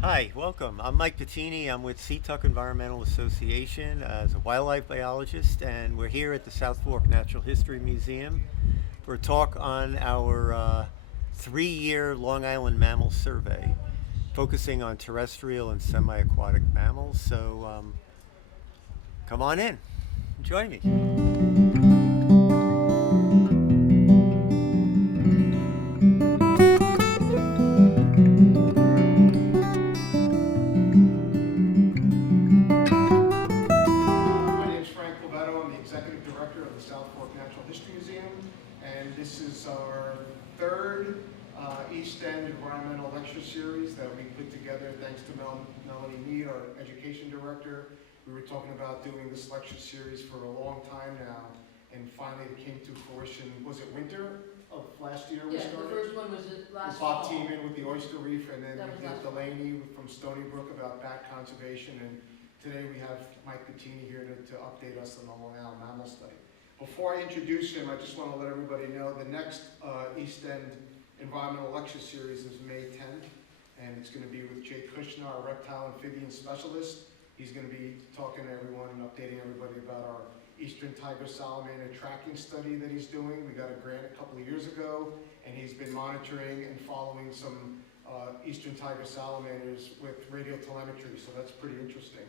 Hi, welcome. I'm Mike Bottini. I'm with Seatuck Environmental Association as a wildlife biologist, and we're here at the South Fork Natural History Museum for a talk on our 3-year Long Island Mammal Survey, focusing on terrestrial and semi-aquatic mammals. So come on in, join me. My name is Frank Clavetto. I'm the Executive Director of the South Fork Natural History Museum, and this is our third East End Environmental Lecture Series that we put together thanks to Melanie Mead, our Education Director. We were talking about doing this lecture series for a long time now, and finally it came to fruition. Was it winter of last year we Yeah, started? the first one was last Bob fall. Tiemann with the Oyster Reef, and then That we was did last Delaney from Stony Brook about bat conservation, and today we have Mike Bottini here to update us on the Long Island Mammal Study. Before I introduce him, I just want to let everybody know the next East End Environmental Lecture Series is May 10th, and it's going to be with Jay Kushner, our reptile amphibian specialist. He's going to be talking to everyone and updating everybody about our Eastern Tiger Salamander tracking study that he's doing. We got a grant a couple of years ago, and he's been monitoring and following some Eastern Tiger Salamanders with radio telemetry, so that's pretty interesting.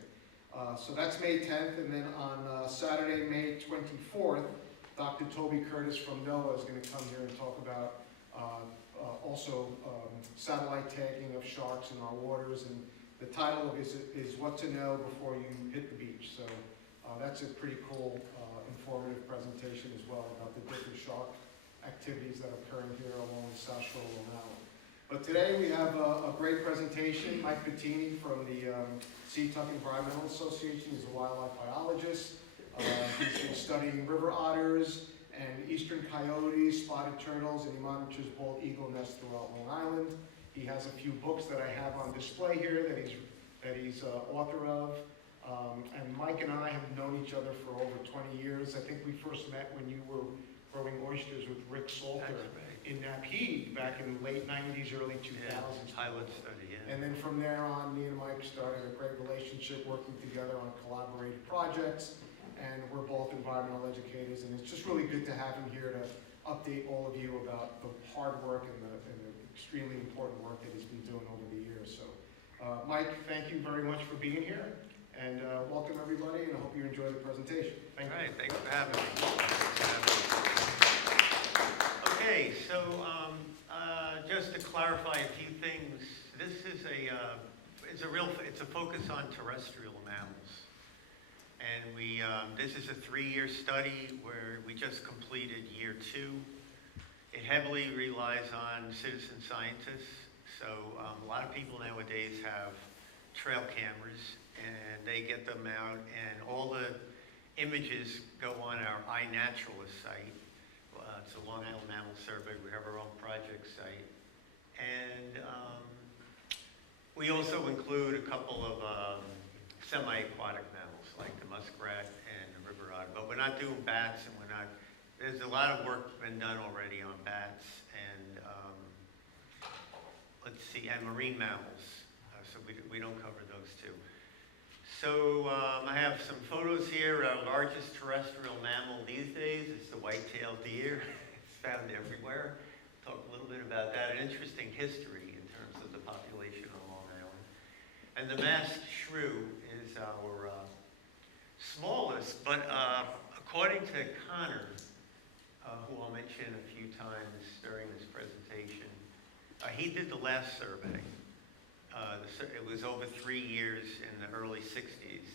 So that's May 10th, and then on Saturday, May 24th, Dr. Toby Curtis from NOAA is going to come here and talk about satellite tagging of sharks in our waters, and the title of it is What to Know Before You Hit the Beach. So that's a pretty cool, informative presentation as well about the different shark activities that are occurring here along the South Shore of Long Island. But today we have a great presentation. Mike Bottini from the Seatuck Environmental Association. He's a wildlife biologist. He's been studying river otters and eastern coyotes, spotted turtles, and he monitors bald eagle nests throughout Long Island. He has a few books that I have on display here that he's author of. And Mike and I have known each other for over 20 years. I think we first met when you were growing oysters with Rick Salter in Napeague back in the late 90s, early 2000s. Yeah, pilot study, yeah. And then from there on, me and Mike started a great relationship working together on collaborative projects. And we're both environmental educators, and it's just really good to have him here to update all of you about the hard work and the extremely important work that he's been doing over the years. So, Mike, thank you very much for being here, and welcome everybody, and I hope you enjoy the presentation. Thank you. All right, thanks for having me. Okay, so just to clarify a few things, this is it's a focus on terrestrial mammals. And this is a 3-year study where we just completed year 2. It heavily relies on citizen scientists. So a lot of people nowadays have trail cameras, and they get them out, and all the images go on our iNaturalist site. It's a Long Island Mammal Survey. We have our own project site. And we also include a couple of semi-aquatic mammals, like the muskrat and the river otter. But we're not doing bats, and there's a lot of work been done already on bats and, and marine mammals. So we don't cover those two. So I have some photos here. Our largest terrestrial mammal these days is the white-tailed deer. It's found everywhere. Talk a little bit about that. An interesting history in terms of the population on Long Island. And the masked shrew is our smallest, but according to Connor, who I'll mention a few times during this presentation, he did the last survey. It was over 3 years in the early 60s,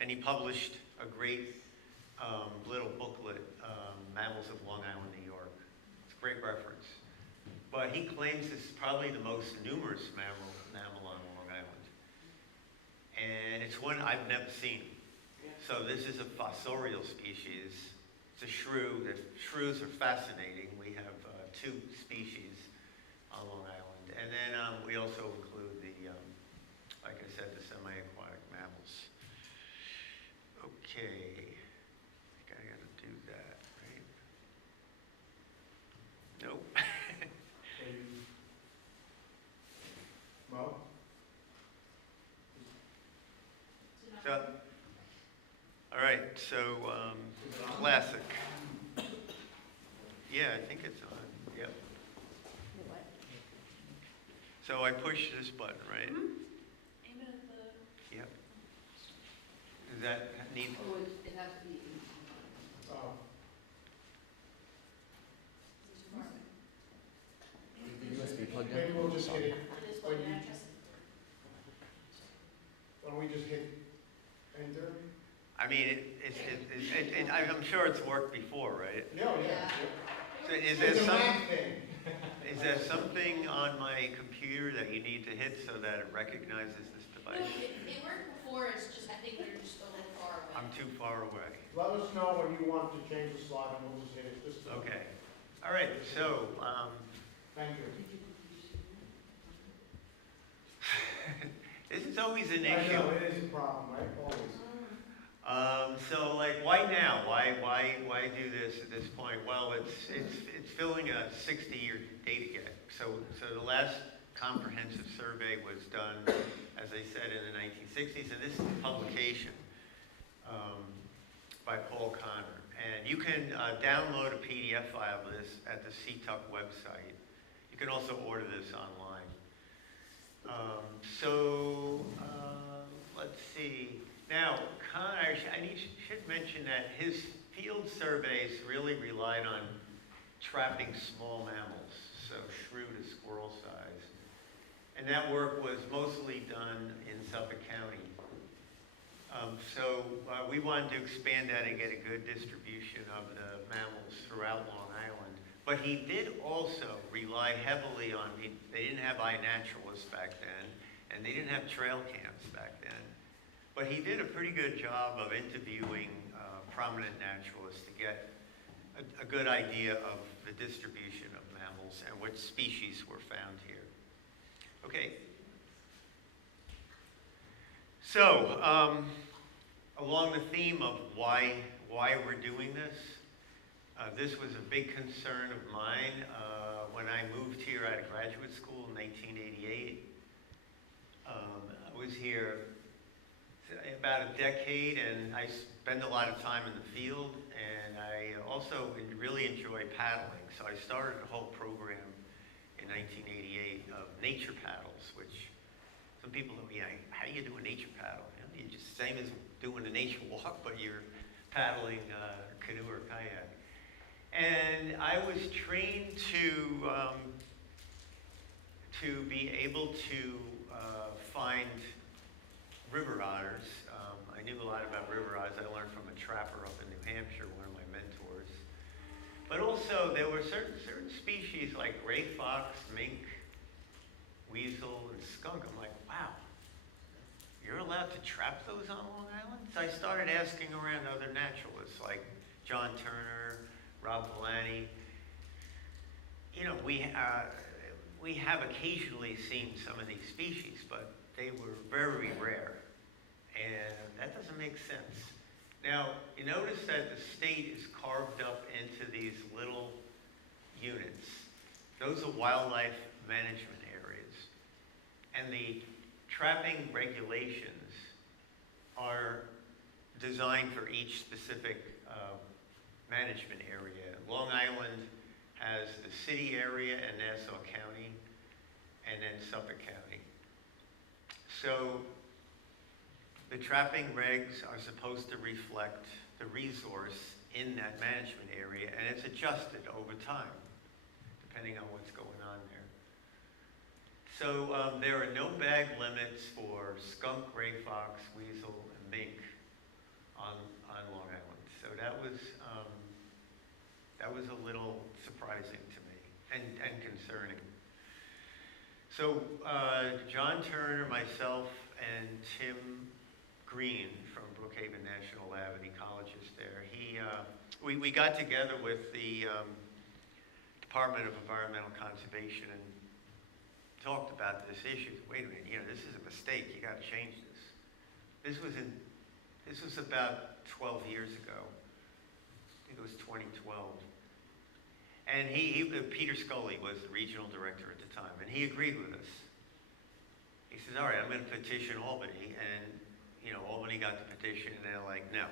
and he published a great little booklet, Mammals of Long Island, New York. It's a great reference. But he claims this is probably the most numerous mammal on Long Island. And it's one I've never seen. So this is a fossorial species. It's a shrew. The shrews are fascinating. We have 2 species on Long Island. And then we also include like I said, the semi-aquatic mammals. Okay, I think I gotta do that, right? Nope. Mo? So, all right, so, classic. Yeah, I think it's on, yep. So I push this button, right? Aim it at the. Yep. Does that need, Oh, it has to be. Oh, USB plugged in? maybe we'll just hit it, It is like an address. why don't we just hit enter? I mean, I'm sure it's worked before, right? No, yeah. So is It's there a some, Mac thing. is there something on my computer that you need to hit so that it recognizes this No, device? it worked before, it's just, I think we're just a little far away. I'm too far away. Let us know when you want to change the slide and we'll just hit it, just. Okay. All right, so, Thank you. this is always an I issue. know, it is a problem, right, always. So like, why now? Why do this at this point? Well, it's filling a 60-year data gap. So the last comprehensive survey was done, as I said, in the 1960s, and this is a publication by Paul Connor. And you can download a PDF file of this at the Seatuck website. You can also order this online. Let's see. Now, Connor, I should mention that his field surveys really relied on trapping small mammals, so shrew to squirrel size. And that work was mostly done in Suffolk County. We wanted to expand that and get a good distribution of the mammals throughout Long Island. But he did also rely heavily on, they didn't have iNaturalists back then, and they didn't have trail cams back then. But he did a pretty good job of interviewing prominent naturalists to get a good idea of the distribution of mammals and which species were found here. Okay. So, along the theme of why we're doing this, this was a big concern of mine when I moved here out of graduate school in 1988. I was here about a decade, and I spend a lot of time in the field, and I also really enjoy paddling. So I started a whole program in 1988 of nature paddles, which some people don't, how do you do a nature paddle? You just same as doing a nature walk, but you're paddling canoe or kayak. And I was trained to be able to find river otters. I knew a lot about river otters. I learned from a trapper up in New Hampshire, one of my mentors. But also there were certain species like gray fox, mink, weasel, and skunk. I'm like, wow, you're allowed to trap those on Long Island? So I started asking around other naturalists like John Turner, Rob Villani. You know, we have occasionally seen some of these species, but they were very rare. And that doesn't make sense. Now, you notice that the state is carved up into these little units. Those are wildlife management areas. And the trapping regulations are designed for each specific management area. Long Island has the city area and Nassau County, and then Suffolk County. So the trapping regs are supposed to reflect the resource in that management area, and it's adjusted over time, depending on what's going on there. So there are no bag limits for skunk, gray fox, weasel, and mink on Long Island. So that was a little surprising to me and concerning. So John Turner, myself, and Tim Green from Brookhaven National Lab, an ecologist there, we got together with the Department of Environmental Conservation and talked about this issue. Wait a minute, this is a mistake. You got to change this. This was about 12 years ago. I think it was 2012. And Peter Scully was the regional director at the time, and he agreed with us. He says, all right, I'm going to petition Albany, and Albany got the petition and they're like, no,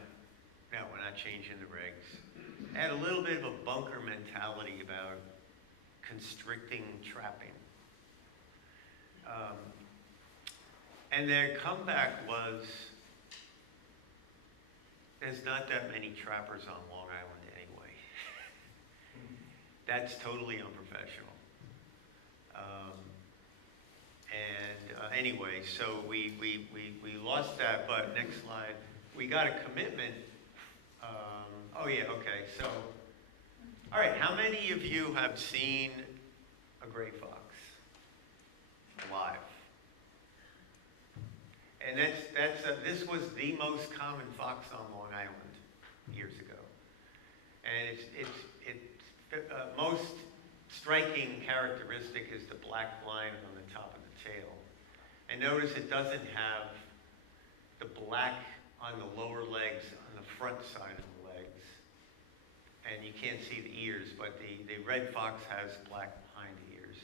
we're not changing the regs. Had a little bit of a bunker mentality about constricting trapping. And their comeback was, there's not that many trappers on Long Island anyway. That's totally unprofessional. Anyway, so we lost that, but next slide. We got a commitment. Oh yeah, okay, so, all right, how many of you have seen a gray fox live? And this was the most common fox on Long Island years ago. And its most striking characteristic is the black line on the top of the tail. And notice it doesn't have the black on the lower legs, on the front side of the legs. And you can't see the ears, but the red fox has black behind the ears.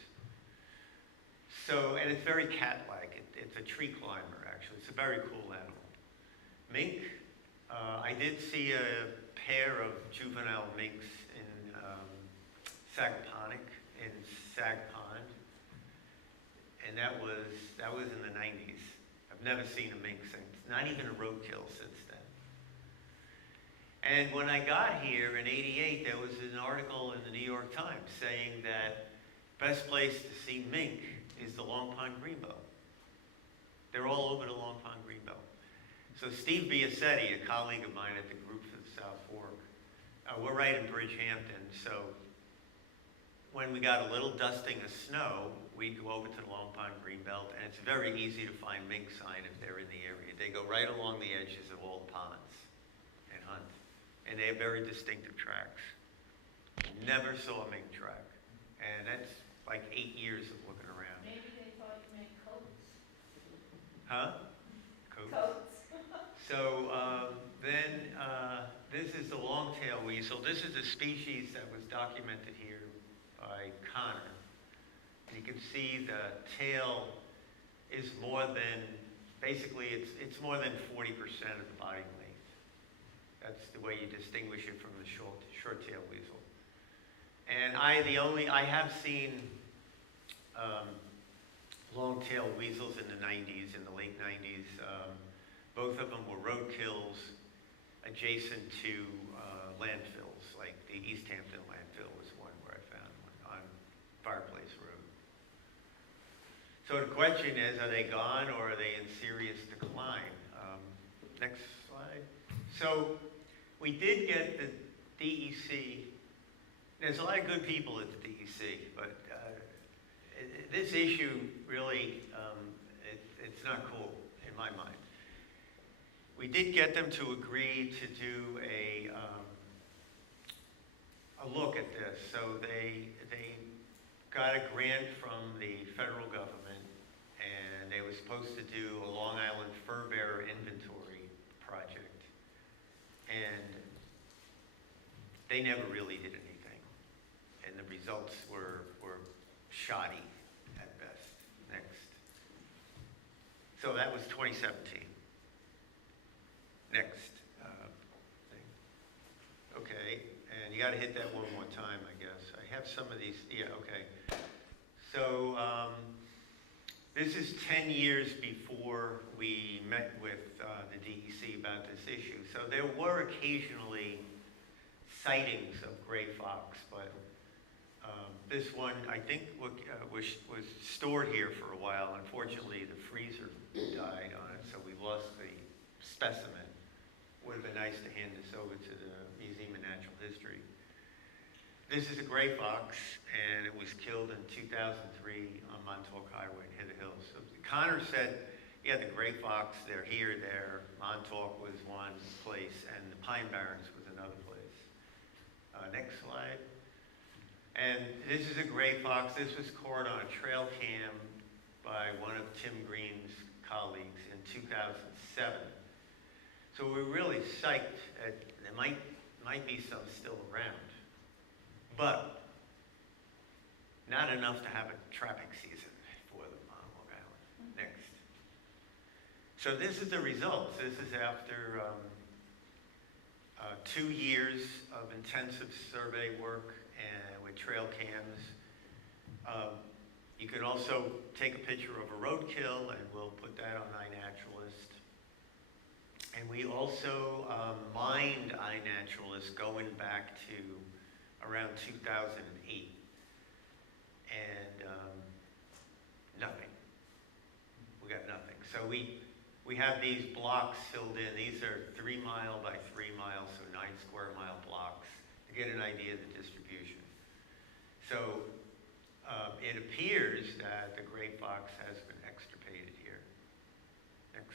So, and it's very cat-like. It's a tree climber, actually. It's a very cool animal. Mink, I did see a pair of juvenile minks in Sagaponic, in Sag Pond. And that was in the 90s. I've never seen a mink since, not even a roadkill since then. And when I got here in '88, there was an article in the New York Times saying that best place to see mink is the Long Pond Greenbelt. They're all over the Long Pond Greenbelt. So Steve Biasetti, a colleague of mine at the group for the South Fork, we're right in Bridgehampton, so when we got a little dusting of snow, we'd go over to the Long Pond Greenbelt, and it's very easy to find mink sign if they're in the area. They go right along the edges of all the ponds and hunt. And they have very distinctive tracks. Never saw a mink track. And that's like 8 years of looking around. Maybe they thought you meant coats. Huh? Coats? Coats. So this is the long-tailed weasel. This is a species that was documented here by Connor. And you can see the tail is more than, basically it's more than 40% of the body length. That's the way you distinguish it from the short-tailed weasel. And I have seen long-tailed weasels in the 90s, in the late 90s. Both of them were roadkills adjacent to landfills, like the East Hampton landfill was one where I found one on Fireplace Road. So the question is, are they gone or are they in serious decline? Next slide. So we did get the DEC. There's a lot of good people at the DEC, but this issue really, it's not cool in my mind. We did get them to agree to do a look at this. So they got a grant from the federal government, and they were supposed to do a Long Island fur bearer inventory project. And they never really did anything. And the results were shoddy at best. Next. So that was 2017. Next thing. Okay, and you got to hit that one more time, I guess. I have some of these. Yeah, okay. So this is 10 years before we met with the DEC about this issue. So there were occasionally sightings of gray fox, but this one, I think, was stored here for a while. Unfortunately, the freezer died on it, so we lost the specimen. Would have been nice to hand this over to the Museum of Natural History. This is a gray fox, and it was killed in 2003 on Montauk Highway in Hither Hills. So Connor said, yeah, the gray fox, they're here, there. Montauk was one place, and the Pine Barrens was another place. Next slide. And this is a gray fox. This was caught on a trail cam by one of Tim Green's colleagues in 2007. So we're really psyched that there might be some still around, but not enough to have a trapping season for them on Long Island. Next. So this is the results. This is after 2 years of intensive survey work and with trail cams. You can also take a picture of a roadkill, and we'll put that on iNaturalist. And we also mined iNaturalist going back to around 2008. And nothing. We got nothing. So we have these blocks filled in. These are 3 mile by 3 miles, so 9 square mile blocks, to get an idea of the distribution. So it appears that the gray fox has been extirpated here. Next.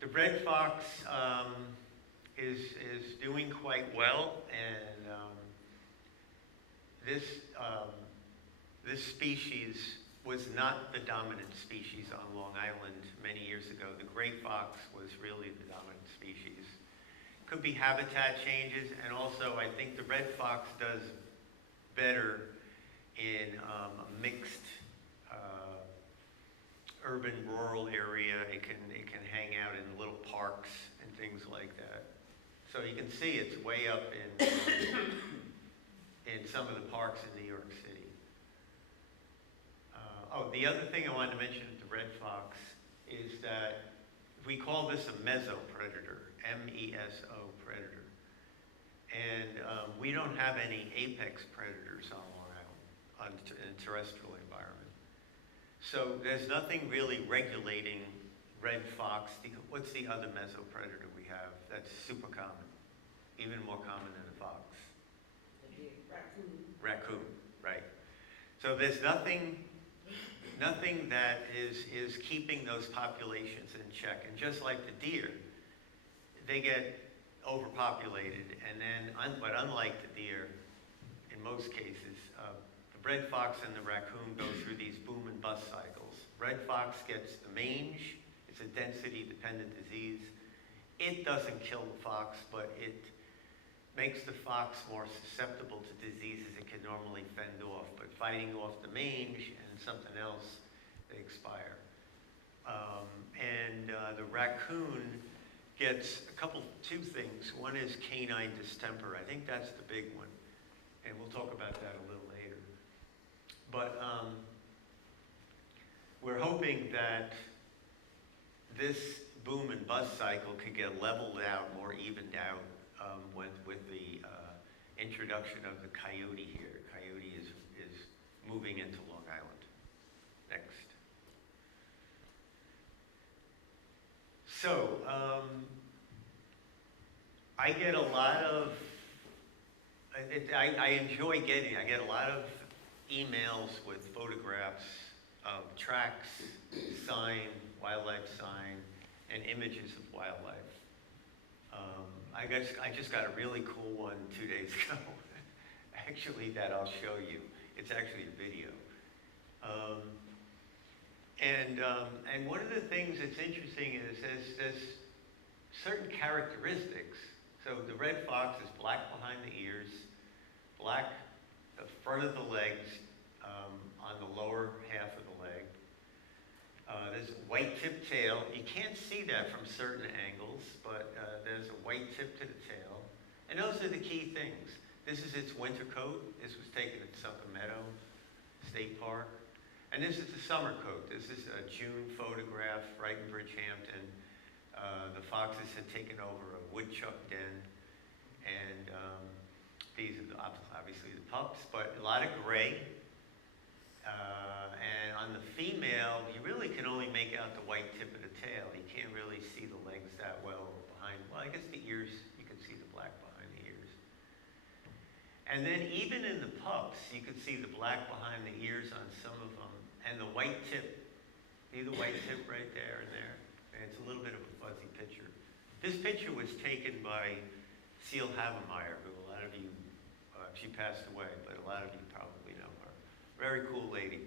The red fox is doing quite well, and this species was not the dominant species on Long Island many years ago. The gray fox was really the dominant species. Could be habitat changes, and also I think the red fox does better in a mixed urban-rural area. It can hang out in little parks and things like that. So you can see it's way up in some of the parks in New York City. The other thing I wanted to mention with the red fox is that we call this a mesopredator, M-E-S-O predator. And we don't have any apex predators on Long Island in terrestrial environment. So there's nothing really regulating red fox. What's the other mesopredator we have that's super common, even more common than the fox? Raccoon, right. So there's nothing that is keeping those populations in check. And just like the deer, they get overpopulated, and then, but unlike the deer, in most cases, the red fox and the raccoon go through these boom and bust cycles. Red fox gets the mange. It's a density-dependent disease. It doesn't kill the fox, but it makes the fox more susceptible to diseases it can normally fend off. But fighting off the mange and something else, they expire. The raccoon gets two things. One is canine distemper. I think that's the big one. And we'll talk about that a little later. But we're hoping that this boom and bust cycle could get leveled out, more evened out with the introduction of the coyote here. The coyote is moving into Long Island. Next. So, I get a lot of, I enjoy I get a lot of emails with photographs of tracks, sign, wildlife sign, and images of wildlife. I just got a really cool one 2 days ago, actually, that I'll show you. It's actually a video. And one of the things that's interesting is there's certain characteristics. So the red fox is black behind the ears, black the front of the legs, on the lower half of the leg. There's a white tip tail. You can't see that from certain angles, but there's a white tip to the tail. And those are the key things. This is its winter coat. This was taken at Sunken Meadow State Park. And this is the summer coat. This is a June photograph right in Bridgehampton. The foxes had taken over a woodchuck den. And these are obviously the pups, but a lot of gray. And on the female, you really can only make out the white tip of the tail. You can't really see the legs that well behind. Well, I guess the ears, you can see the black behind the ears. And then even in the pups, you can see the black behind the ears on some of them. And the white tip. See the white tip right there and there? And it's a little bit of a fuzzy picture. This picture was taken by Seal Havemeyer, who a lot of you, she passed away, but a lot of you probably know her. Very cool lady.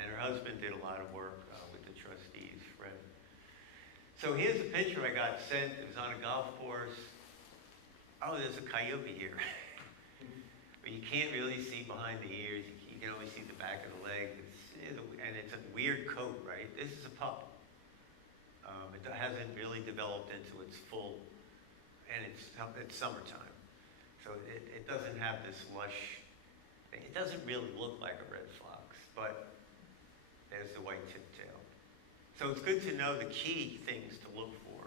And her husband did a lot of work with the trustees, Fred. So here's a picture I got sent. It was on a golf course. Oh, there's a coyote here. But you can't really see behind the ears. You can only see the back of the leg. and it's a weird coat, right? This is a pup. It hasn't really developed into its full, and it's summertime. So it doesn't have this lush, it doesn't really look like a red fox, but there's the white tip tail. So it's good to know the key things to look for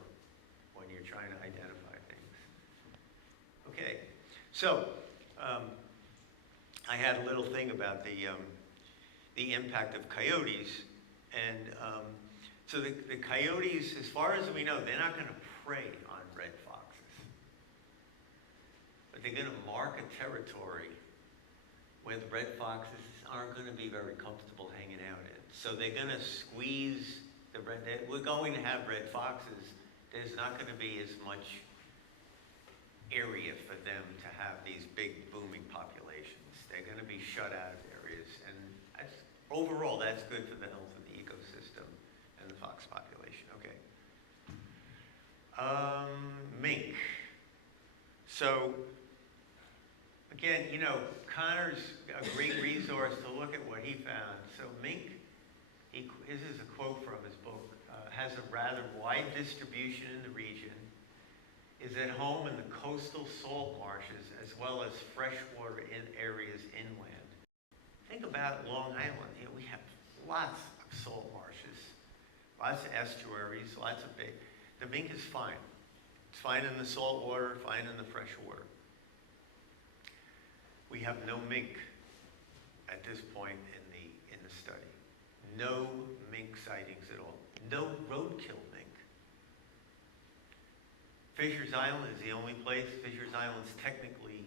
when you're trying to identify things. Okay, so I had a little thing about the impact of coyotes, and so the coyotes, as far as we know, they're not going to prey on red foxes, but they're going to mark a territory where the red foxes aren't going to be very comfortable hanging out in. So they're going to squeeze the red. We're going to have red foxes. There's not going to be as much area for them to have these big booming populations. They're going to be shut out of areas, and overall that's good for the health of the ecosystem and the fox population. Okay. Mink. So again, you know, Connor's a great resource to look at what he found. So mink, this is a quote from his book, has a rather wide distribution in the region, is at home in the coastal salt marshes as well as freshwater areas inland. Think about Long Island. You know, we have lots of salt marshes, lots of estuaries, lots of big. The mink is fine. It's fine in the salt water, fine in the fresh water. We have no mink at this point in the study. No mink sightings at all. No roadkill mink. Fisher's Island is the only place. Fisher's Island is technically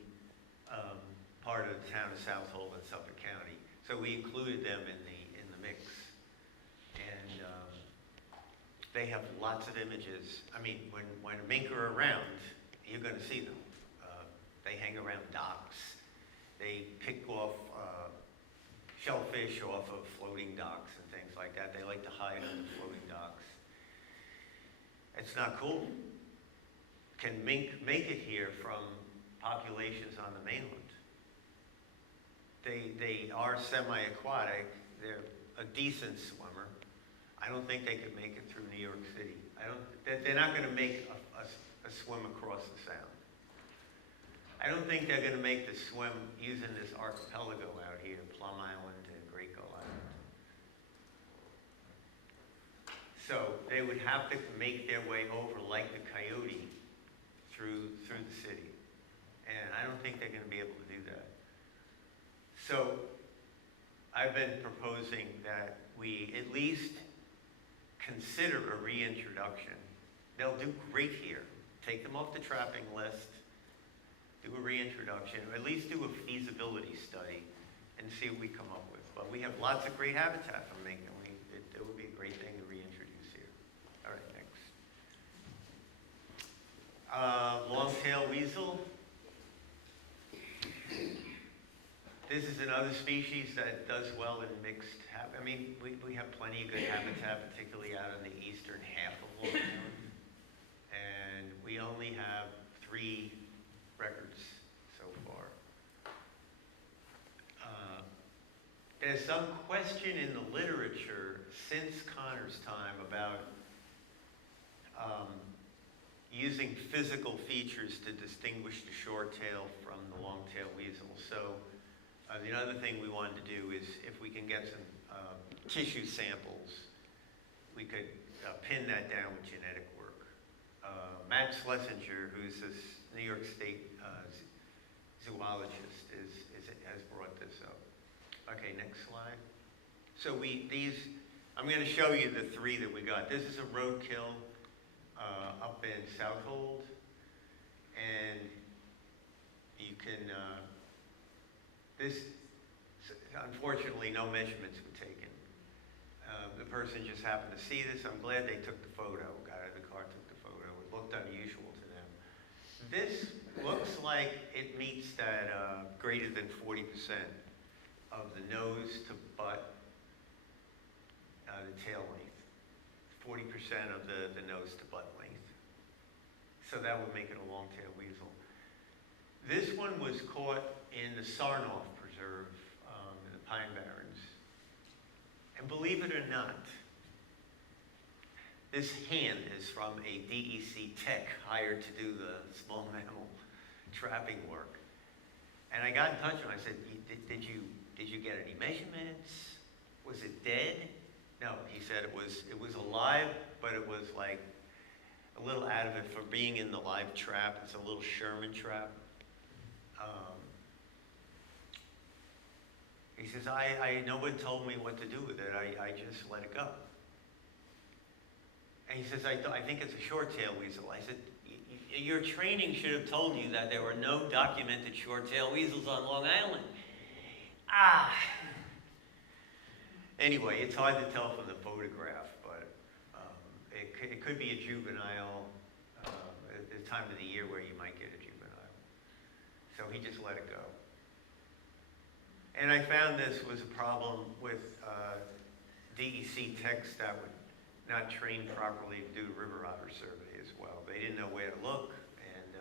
part of the town of Southold in Suffolk County, so we included them in the mix. And they have lots of images. I mean, when mink are around, you're going to see them. They hang around docks. They pick off shellfish off of floating docks and things like that. They like to hide on the floating docks. It's not cool. Can mink make it here from populations on the mainland? They are semi-aquatic. They're a decent swimmer. I don't think they could make it through New York City. They're not going to make a swim across the Sound. I don't think they're going to make the swim using this archipelago out here, Plum Island and Great Gull Island. So they would have to make their way over like the coyote through the city. And I don't think they're going to be able to do that. So I've been proposing that we at least consider a reintroduction. They'll do great here. Take them off the trapping list, do a reintroduction, or at least do a feasibility study and see what we come up with. But we have lots of great habitat for mink, and it would be a great thing to reintroduce here. All right, next. Long-tailed weasel. This is another species that does well in mixed habitat. I mean, we have plenty of good habitat, particularly out in the eastern half of Long Island. And we only have 3 records so far. There's some question in the literature since Connor's time about using physical features to distinguish the short-tail from the long-tailed weasel. So the other thing we wanted to do is if we can get some tissue samples, we could pin that down with genetic work. Matt Schlesinger, who's this New York State zoologist, has brought this up. Okay, next slide. So I'm going to show you the 3 that we got. This is a roadkill up in Southold, and you can, unfortunately no measurements were taken. The person just happened to see this. I'm glad they took the photo, got out of the car, took the photo. It looked unusual to them. This looks like it meets that greater than 40% of the nose to butt, the tail length. 40% of the nose to butt length. So that would make it a long-tailed weasel. This one was caught in the Sarnoff Preserve in the Pine Barrens. And believe it or not, this hand is from a DEC tech hired to do the small mammal trapping work. And I got in touch with him. I said, did you get any measurements? Was it dead? No, he said it was alive, but it was like a little out of it for being in the live trap. It's a little Sherman trap. He says, no one told me what to do with it. I just let it go. And he says, I think it's a short-tailed weasel. I said, your training should have told you that there were no documented short-tailed weasels on Long Island. Anyway, it's hard to tell from the photograph, but it could be a juvenile at the time of the year where you might get a juvenile. So he just let it go. And I found this was a problem with DEC techs that were not trained properly to do river otter survey as well. They didn't know where to look, and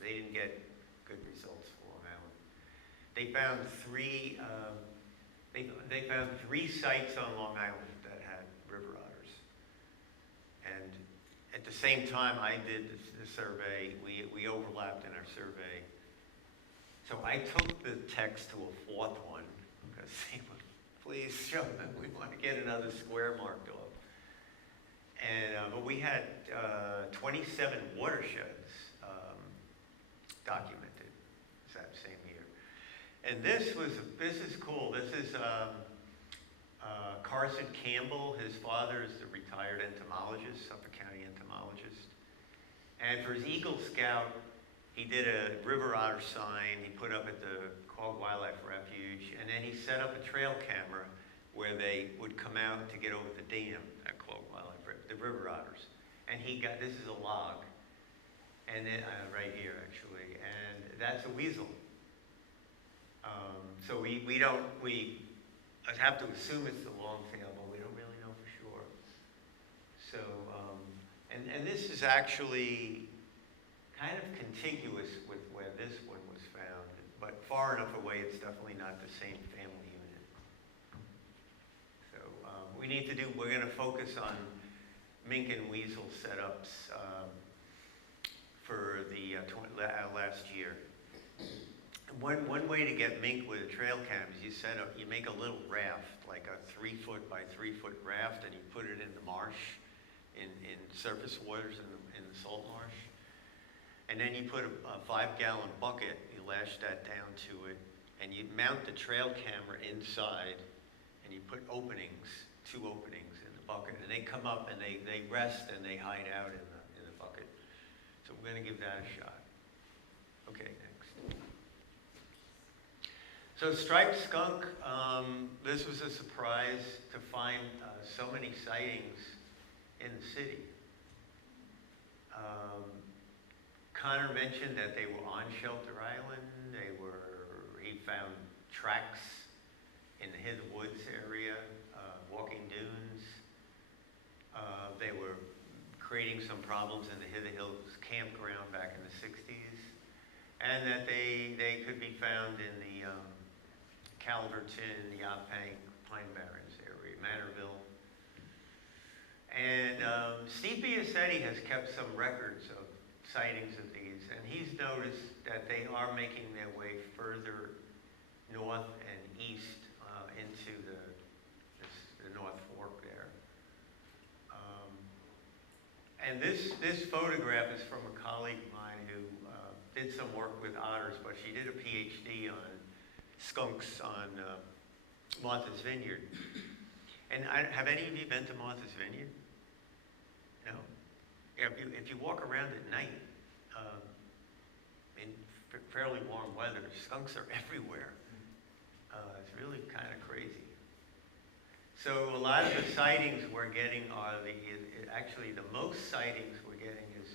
they didn't get good results for Long Island. They found three sites on Long Island that had river otters. And at the same time I did the survey, we overlapped in our survey. So I took the text to a fourth one because they would, please show them, we want to get another square marked off. And, but we had 27 watersheds documented that same year. And this is cool. This is Carson Campbell. His father is the retired entomologist, Suffolk County entomologist. And for his Eagle Scout, he did a river otter sign he put up at the Quogue Wildlife Refuge, and then he set up a trail camera where they would come out to get over the dam at Quogue Wildlife Refuge, the river otters. And he got, this is a log, and then, right here actually, and that's a weasel. So we have to assume it's the long tail, but we don't really know for sure. So, and this is actually kind of contiguous with where this one was found, but far enough away it's definitely not the same family unit. So we're going to focus on mink and weasel setups for the last year. One way to get mink with a trail cam is you make a little raft, like a 3-foot by 3-foot raft, and you put it in the marsh, in surface waters in the salt marsh. And then you put a 5-gallon bucket, you lash that down to it, and you mount the trail camera inside, and you put 2 openings in the bucket, and they come up and they rest and they hide out in the bucket. So we're going to give that a shot. Okay, next. So striped skunk, this was a surprise to find so many sightings in the city. Connor mentioned that they were on Shelter Island. He found tracks in the Hidden Woods area, walking dunes. They were creating some problems in the Hither Hills campground back in the 60s. And that they could be found in the Calverton, Yaphank, Pine Barrens area, Manorville. And Steve Biasetti has kept some records of sightings of these, and he's noticed that they are making their way further north and east into the North Fork there. And this photograph is from a colleague of mine who did some work with otters, but she did a PhD on skunks on Martha's Vineyard. And have any of you been to Martha's Vineyard? No? If you walk around at night, in fairly warm weather, skunks are everywhere. It's really kind of crazy. So a lot of the sightings we're getting are actually the most sightings we're getting is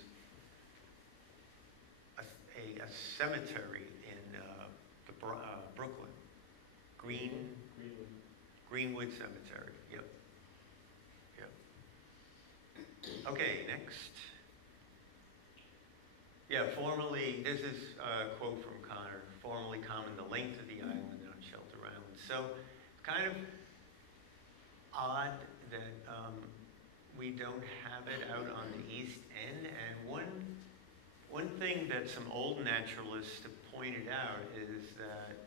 a cemetery in Brooklyn, Greenwood Cemetery. Yep. Okay, next. Yeah, formerly, this is a quote from Connor, formerly common the length of the island on Shelter Island. So kind of odd that we don't have it out on the east end. And one thing that some old naturalists have pointed out is that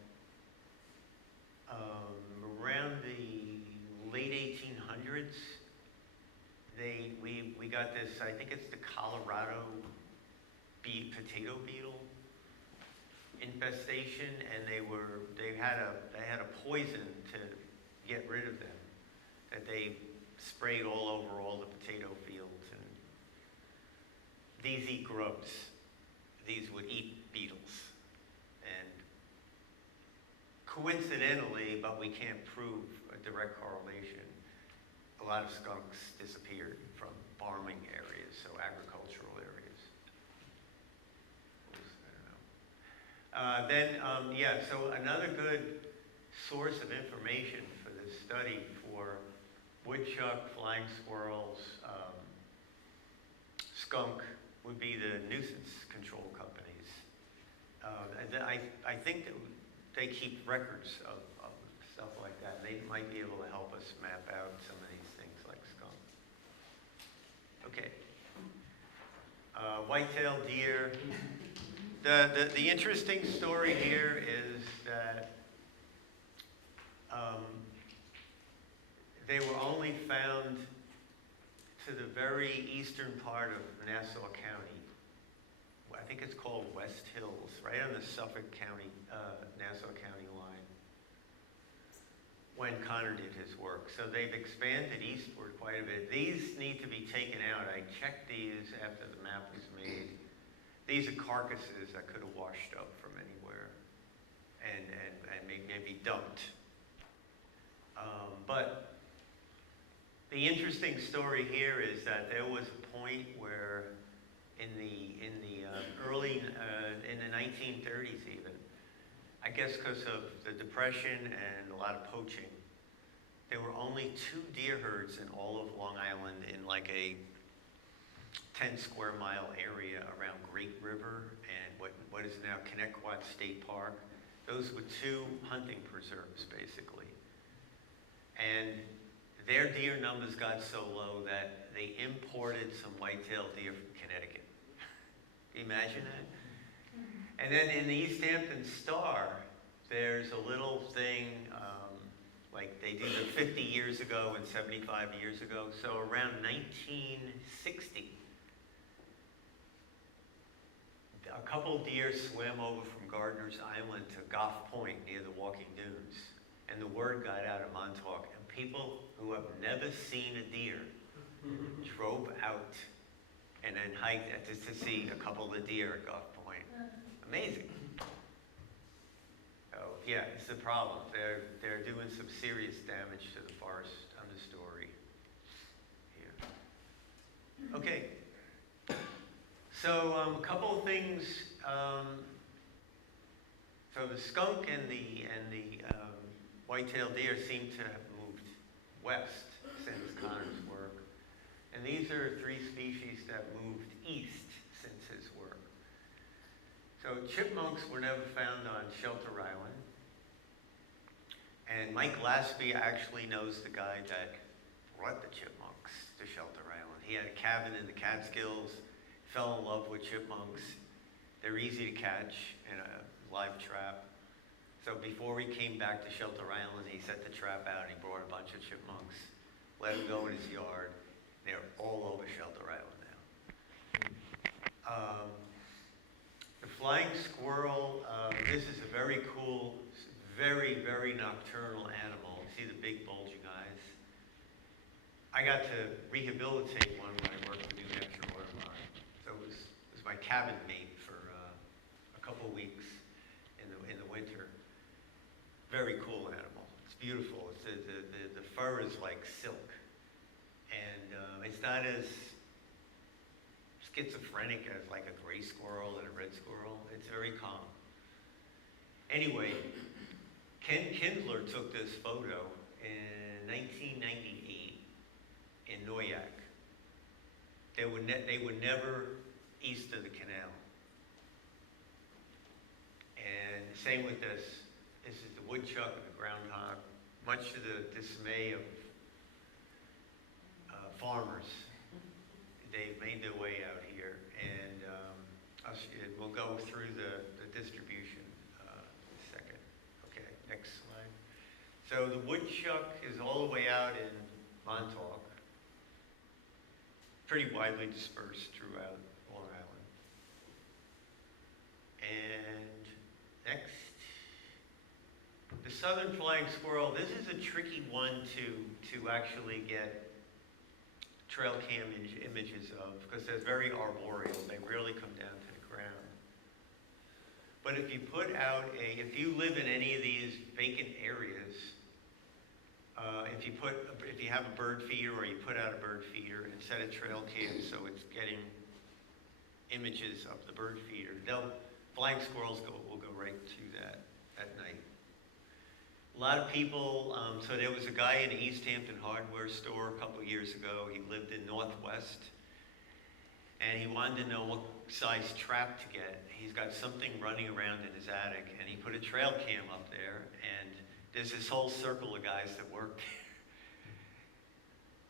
around the late 1800s, we got this, I think it's the Colorado potato beetle infestation, and they had a poison to get rid of them that they sprayed all over all the potato fields. And these eat grubs. These would eat beetles. And coincidentally, but we can't prove a direct correlation, a lot of skunks disappeared from farming areas, so agricultural areas. I don't know. So another good source of information for this study for woodchuck, flying squirrels, skunk would be the nuisance control companies. I think that they keep records of stuff like that. They might be able to help us map out some of these things like skunk. Okay. White-tailed deer. The interesting story here is that they were only found to the very eastern part of Nassau County. I think it's called West Hills, right on the Suffolk County, Nassau County line, when Connor did his work. So they've expanded eastward quite a bit. These need to be taken out. I checked these after the map was made. These are carcasses that could have washed up from anywhere and maybe dumped. But the interesting story here is that there was a point where in the 1930s even, I guess because of the Depression and a lot of poaching, there were only 2 deer herds in all of Long Island in like a 10 square mile area around Great River and what is now Connecticut State Park. Those were 2 hunting preserves, basically. And their deer numbers got so low that they imported some white-tailed deer from Connecticut. Can you imagine that? And then in the East Hampton Star, there's a little thing, like they did it 50 years ago and 75 years ago. So around 1960, a couple deer swam over from Gardner's Island to Gough Point near the Walking Dunes. And the word got out of Montauk, and people who have never seen a deer drove out and then hiked just to see a couple of deer at Gough Point. Amazing. Oh, yeah, it's the problem. They're doing some serious damage to the forest understory here. Okay. So a couple of things. So the skunk and the white-tailed deer seem to have moved west since Connor's work. And these are 3 species that moved east since his work. So chipmunks were never found on Shelter Island. And Mike Lasby actually knows the guy that brought the chipmunks to Shelter Island. He had a cabin in the Catskills, fell in love with chipmunks. They're easy to catch in a live trap. So before he came back to Shelter Island, he set the trap out and he brought a bunch of chipmunks, let them go in his yard. They're all over Shelter Island now. The flying squirrel, this is a very cool, very, very nocturnal animal. See the big bulging eyes? I got to rehabilitate one when I worked with New Hampshire Waterline. So it was my cabin mate for a couple weeks in the winter. Very cool animal. It's beautiful. The fur is like silk. And it's not as schizophrenic as like a gray squirrel and a red squirrel. It's very calm. Anyway, Ken Kindler took this photo in 1998 in Noyak. They were never east of the canal. And same with this. This is the woodchuck and the groundhog, much to the dismay of we'll go through the distribution in a second. Okay, next slide. So the woodchuck is all the way out in Montauk, pretty widely dispersed throughout Long Island. And next, the southern flying squirrel. This is a tricky one to actually get trail cam images of, because they're very arboreal. They rarely come down to the ground. But if you put out if you live in any of these vacant areas, if you have a bird feeder or you put out a bird feeder and set a trail cam so it's getting images of the bird feeder, flying squirrels will go right to that at night. A lot of people, so there was a guy in the East Hampton hardware store a couple of years ago. He lived in Northwest, and he wanted to know what size trap to get. He's got something running around in his attic, and he put a trail cam up there, and there's this whole circle of guys that work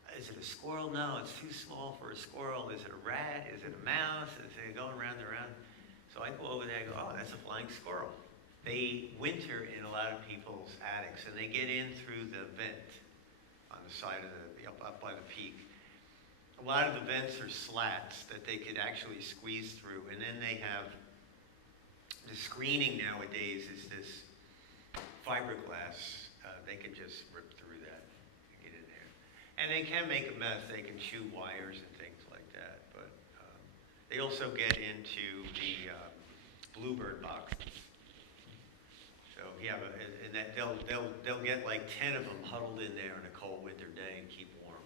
there. Is it a squirrel? No, it's too small for a squirrel. Is it a rat? Is it a mouse? Is it going round and around? So I go over there and go, oh, that's a flying squirrel. They winter in a lot of people's attics, and they get in through the vent on the side of up by the peak. A lot of the vents are slats that they could actually squeeze through, and then they have the screening nowadays is this fiberglass. They can just rip through that and get in there, and they can make a mess. They can chew wires and things like that, but they also get into the bluebird boxes. So and that they'll get like 10 of them huddled in there on a cold winter day and keep warm.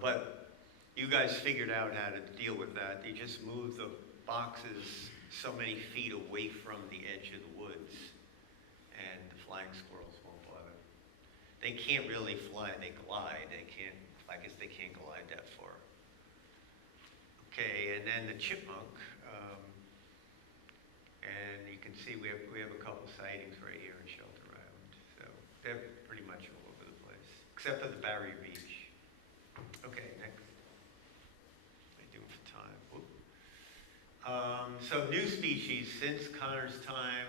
But you guys figured out how to deal with that. You just move the boxes so many feet away from the edge of the woods, and the flying squirrels won't bother. They can't really fly; they glide. They can't. I guess they can't glide that far. Okay, and then the chipmunk. And you can see we have a couple sightings right here in Shelter Island. So they're pretty much all over the place, except for the Barrier Beach. Okay, next. What are you doing for time? Whoop. So new species since Connor's time.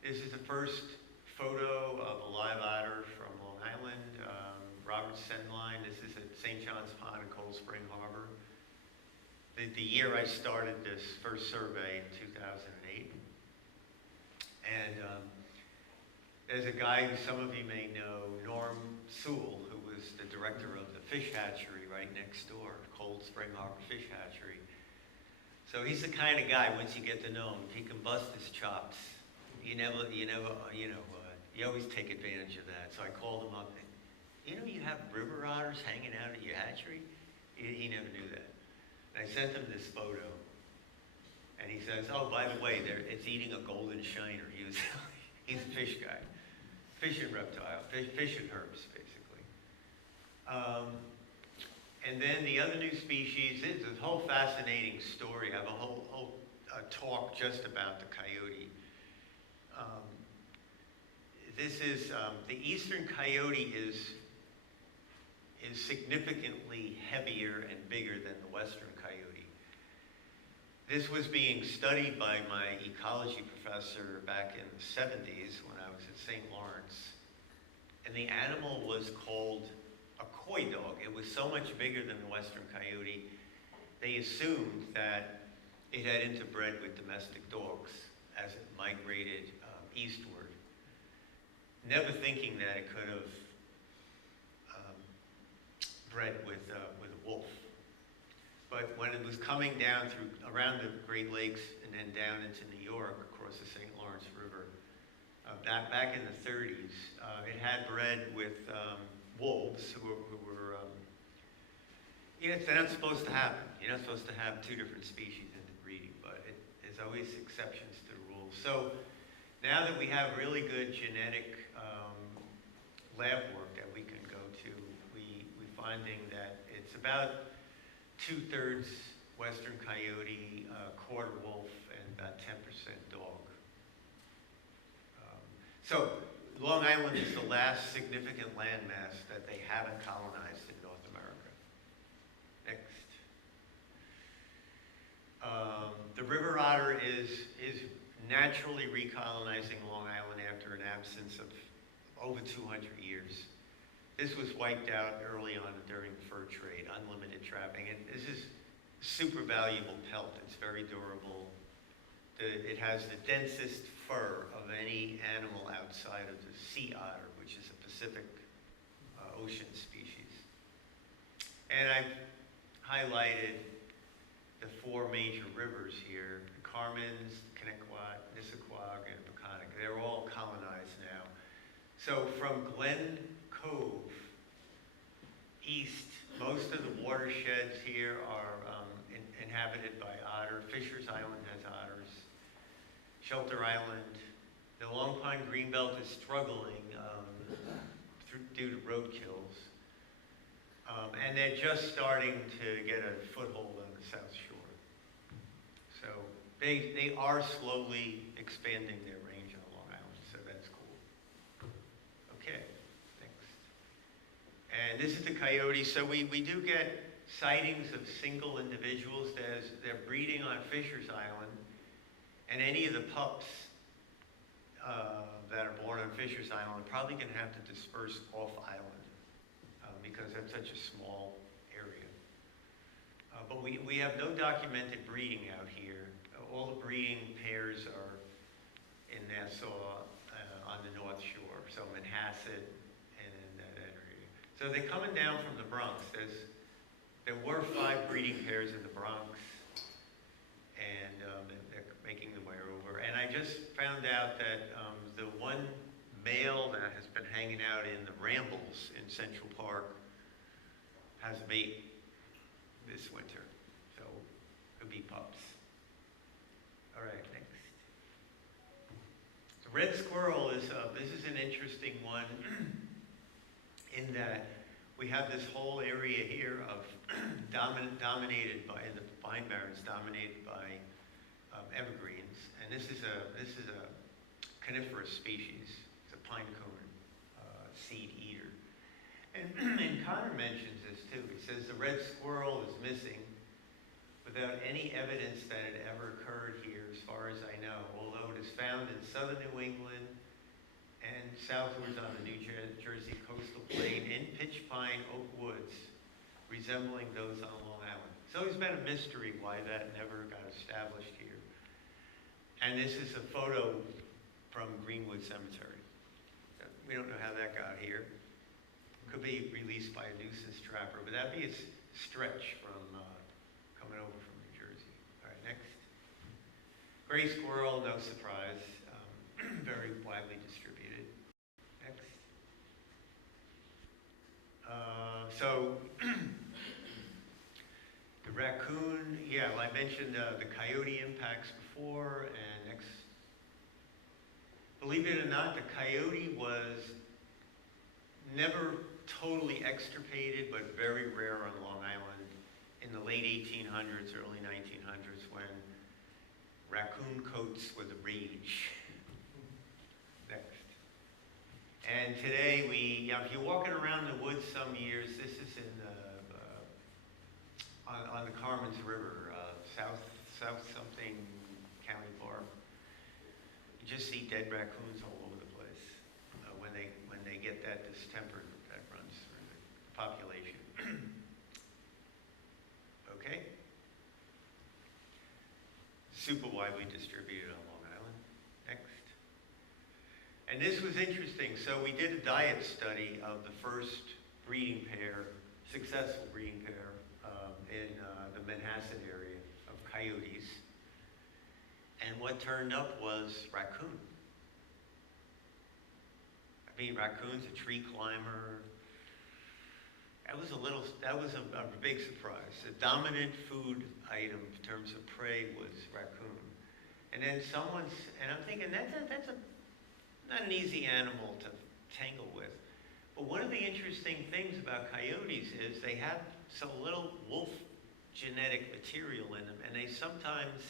This is the first photo of a live otter from Long Island. Robert Sendline. This is at St. John's Pond in Cold Spring Harbor. The year I started this first survey in 2008. And there's a guy who some of you may know, Norm Sewell, who was the director of the fish hatchery right next door, Cold Spring Harbor Fish Hatchery. So he's the kind of guy, once you get to know him, he can bust his chops. You always take advantage of that. So I called him up, and, you have river otters hanging out at your hatchery? He never knew that. And I sent him this photo, and he says, oh, by the way, it's eating a golden shiner. He's a fish guy. Fish and reptile, fish and herbs, basically. And then the other new species, it's a whole fascinating story. I have a whole talk just about the coyote. This is, the eastern coyote is significantly heavier and bigger than the western coyote. This was being studied by my ecology professor back in the 70s when I was at St. Lawrence. And the animal was called a coy dog. It was so much bigger than the western coyote, they assumed that it had interbred with domestic dogs as it migrated eastward, never thinking that it could have bred with a wolf. But when it was coming down around the Great Lakes and then down into New York across the St. Lawrence River, back in the 30s, it had bred with wolves who were it's not supposed to happen. You're not supposed to have two different species in the breeding, but there's always exceptions to the rules. So now that we have really good genetic lab work that we can go to, we're finding that it's about 2/3 western coyote, quarter wolf, and about 10% dog. So Long Island is the last significant landmass that they haven't colonized in North America. Next. otter is naturally recolonizing Long Island after an absence of over 200 years. This was wiped out early on during the fur trade, unlimited trapping. And this is super valuable pelt. It's very durable. It has the densest fur of any animal outside of the sea otter, which is a Pacific Ocean species. And I've highlighted the 4 major rivers here: the Carmens, Kennequot, Nissaquag, and Peconic. They're all colonized now. So from Glen Cove east, most of the watersheds here are inhabited by otter. Fisher's Island has otters. Shelter Island. The Long Pine Greenbelt is struggling due to road kills. And they're just starting to get a foothold on the South Shore. So they are slowly expanding their range on Long Island, so that's cool. Okay, next. And this is the coyote. So we do get sightings of single individuals as they're breeding on Fisher's Island, and any of the pups that are born on Fisher's Island are probably going to have to disperse off island because that's such a small area. But we have no documented breeding out here. All the breeding pairs are in Nassau on the North Shore, so Manhasset and in that area. So they're coming down from the Bronx. There were 5 breeding pairs in the Bronx, and they're making their way over. And I just found out that the one male that has been hanging out in the Rambles in Central Park has a mate this winter. So it'll be pups. All right, next. The red squirrel is, this is an interesting one in that we have this whole area here of dominated by, the pine barrens dominated by evergreens. And this is a coniferous species. It's a pine cone seed eater. And Connor mentions this too. He says the red squirrel is missing without any evidence that it ever occurred here, as far as I know, although it is found in southern New England and southwards on the New Jersey coastal plain in pitch pine oak woods, resembling those on Long Island. So it's been a mystery why that never got established here. And this is a photo from Greenwood Cemetery. We don't know how that got here. Could be released by a nuisance trapper, but that'd be a stretch from coming over from New Jersey. All right, next. Gray squirrel, no surprise, very widely distributed. Next. So the raccoon, yeah, well, I mentioned the coyote impacts before, and next. Believe it or not, the coyote was never totally extirpated, but very rare on Long Island in the late 1800s, early 1900s, when raccoon coats were the rage. Next. And today if you're walking around the woods some years, this is in on the Carmens River, south something County Park. You just see dead raccoons all over the place when they get that distemper that runs through the population. Okay. Super widely distributed on Long Island. Next. And this was interesting. So we did a diet study of the first breeding pair, successful breeding pair in the Manhasset area of coyotes. And what turned up was raccoon. I mean, raccoon's a tree climber. That was a big surprise. The dominant food item in terms of prey was raccoon. And then and I'm thinking, that's not an easy animal to tangle with. But one of the interesting things about coyotes is they have so little wolf genetic material in them, and they sometimes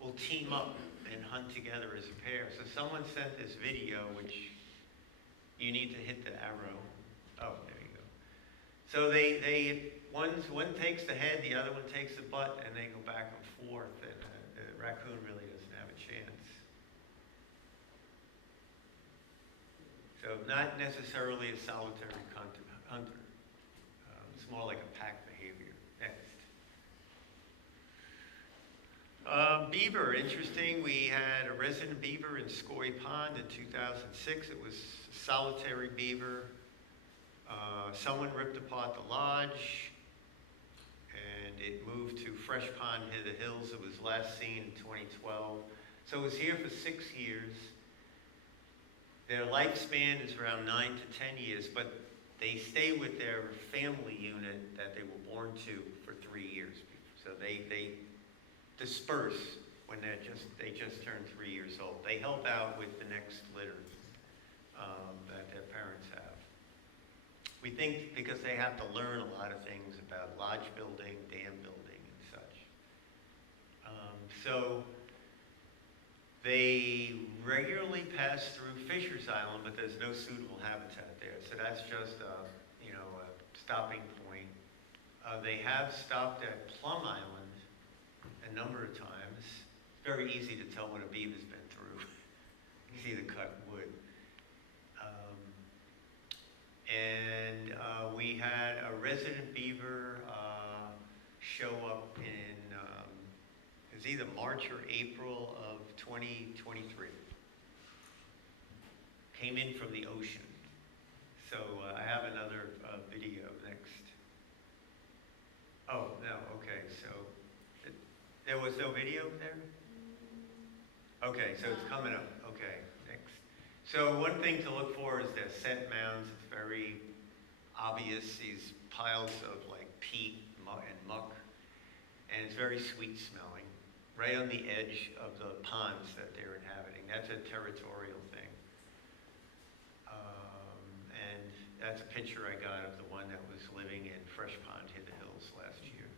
will team up and hunt together as a pair. So someone sent this video, which you need to hit the arrow. Oh, there you go. So one takes the head, the other one takes the butt, and they go back and forth. And the raccoon really doesn't have a chance. So not necessarily a solitary hunter. It's more like a pack behavior. Next. Beaver, interesting. We had a resident beaver in Scoy Pond in 2006. It was a solitary beaver. Someone ripped apart the lodge, and it moved to Fresh Pond near the hills. It was last seen in 2012. So it was here for 6 years. Their lifespan is around 9 to 10 years, but they stay with their family unit that they were born to for 3 years. So they disperse when they just turn 3 years old. They help out with the next litter that their parents have. We think because they have to learn a lot of things about lodge building, dam building, and such. So they regularly pass through Fisher's Island, but there's no suitable habitat there. So that's just a stopping point. They have stopped at Plum Island a number of times. It's very easy to tell when a beaver's been through. You see the cut wood. And we had a resident beaver show up in, it was either March or April of 2023. Came in from the ocean. So I have another video next. Oh, no, okay, so there was no video there? Okay, so it's coming up, okay, next. So one thing to look for is their scent mounds. It's very obvious, these piles of like peat and muck, and it's very sweet smelling, right on the edge of the ponds that they're inhabiting. That's a territorial thing. And that's a picture I got of the one that was living in Fresh Pond, Hidden Hills last year.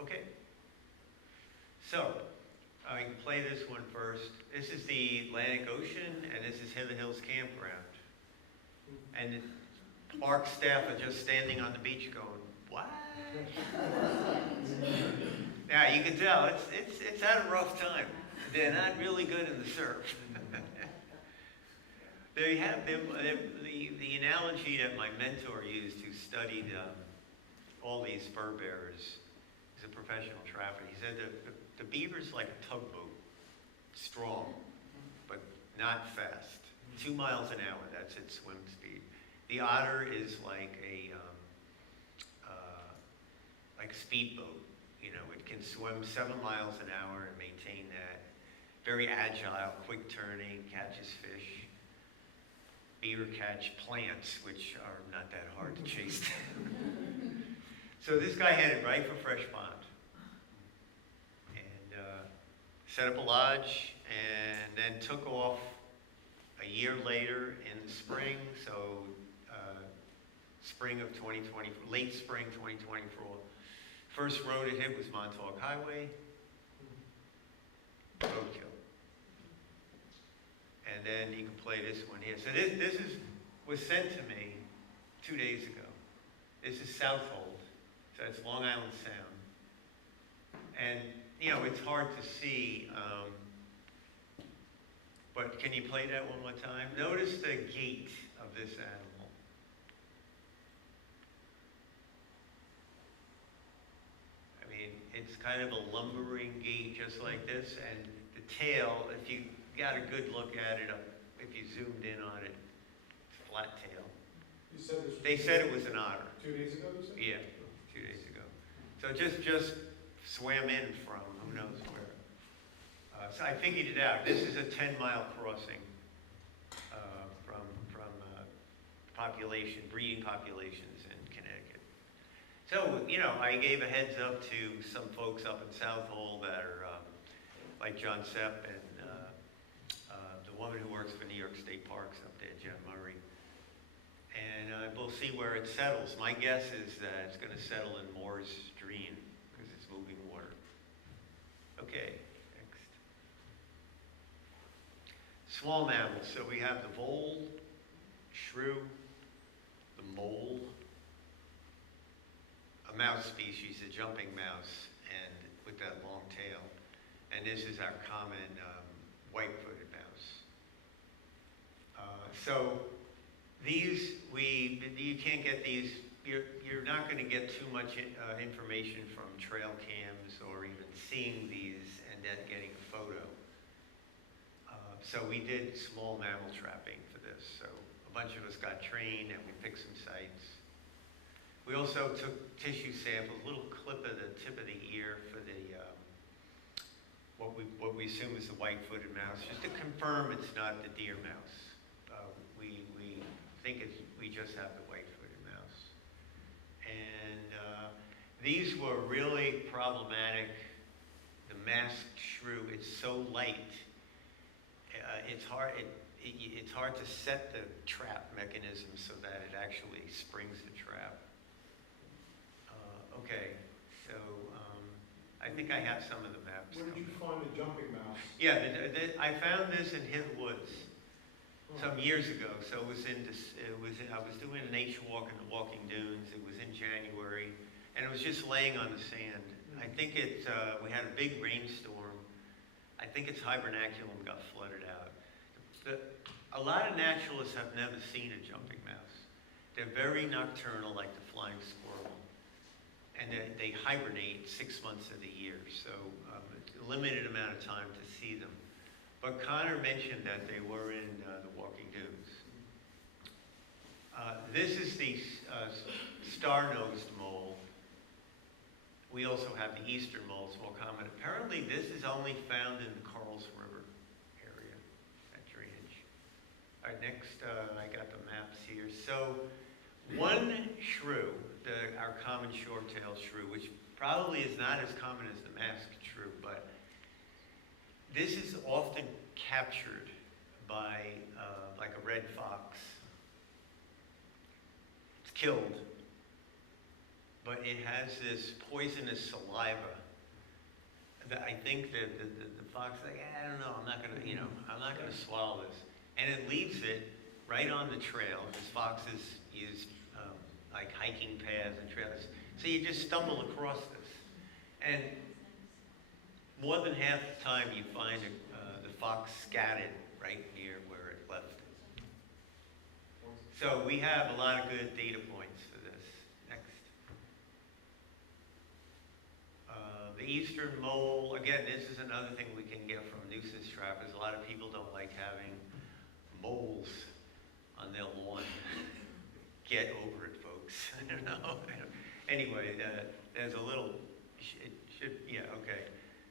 Okay. So, I can play this one first. This is the Atlantic Ocean, and this is Hither Hills Campground. And the park staff are just standing on the beach going, what? Now, you can tell, it's had a rough time. They're not really good in the surf. They have the analogy that my mentor used, who studied all these fur bearers. He's a professional trapper. He said the beaver's like a tugboat, strong, but not fast. 2 miles an hour, that's its swim speed. The otter is like a speedboat. You know, it can swim 7 miles an hour and maintain that. Very agile, quick turning, catches fish. Beaver catch plants, which are not that hard to chase down. So this guy headed right for Fresh Pond. And set up a lodge, and then took off a year later in the spring, so spring of 2020, late spring 2024. First road it hit was Montauk Highway, roadkill. And then you can play this one here. So this was sent to me 2 days ago. This is Southold, so it's Long Island Sound. And, you know, it's hard to see, but can you play that one more time? Notice the gait of this animal. I mean, it's kind of a lumbering gait just like this, and the tail, if you got a good look at it, if you zoomed in on it, it's flat tail. You said this was They said it was an otter. 2 days ago, you said? Yeah, 2 days ago. So just swam in from who knows where. So I figured it out. This is a 10-mile crossing from breeding populations in Connecticut. So, you know, I gave a heads up to some folks up in Southold that are like John Sepp and the woman who works for New York State Parks up there, Jen Murray. And we'll see where it settles. My guess is that it's going to settle in Moore's Stream because it's moving water. Okay, next. Small mammals. So we have the vole, shrew, the mole, a mouse species, a jumping mouse, with that long tail. And this is our common white-footed mouse. So these, you can't get these, you're not going to get too much information from trail cams or even seeing these and then getting a photo. So we did small mammal trapping for this. So a bunch of us got trained and we picked some sites. We also took tissue samples, a little clip of the tip of the ear for the what we assume is the white-footed mouse, just to confirm it's not the deer mouse. We think we just have the white-footed mouse. And these were really problematic. The masked shrew, it's so light. It's hard to set the trap mechanism so that it actually springs the trap. Okay, so I think I have some of the maps. Where did you find the jumping mouse? Yeah, I found this in Hill Woods some years ago. So I was doing a nature walk in the Walking Dunes. It was in January, and it was just laying on the sand. I think we had a big rainstorm. I think its hibernaculum got flooded out. A lot of naturalists have never seen a jumping mouse. They're very nocturnal, like the flying squirrel. And they hibernate 6 months of the year, so a limited amount of time to see them. But Connor mentioned that they were in the Walking Dunes. This is the star-nosed mole. We also have the eastern mole, it's more common. Apparently this is only found in the Carls River area, that drainage. All right, next I got the maps here. So one shrew, our common short-tailed shrew, which probably is not as common as the masked shrew, but this is often captured by like a red fox. It's killed, but it has this poisonous saliva that I think that the fox is like, I don't know, I'm not gonna swallow this, and it leaves it right on the trail, because foxes use like hiking paths and trails. So you just stumble across this. And more than half the time you find the fox scattered right near where it left it. So we have a lot of good data points for this. Next. The eastern mole, again, this is another thing we can get from nuisance trappers. A lot of people don't like having moles on their lawn. Get over it, folks. I don't know. Anyway, there's a little, okay.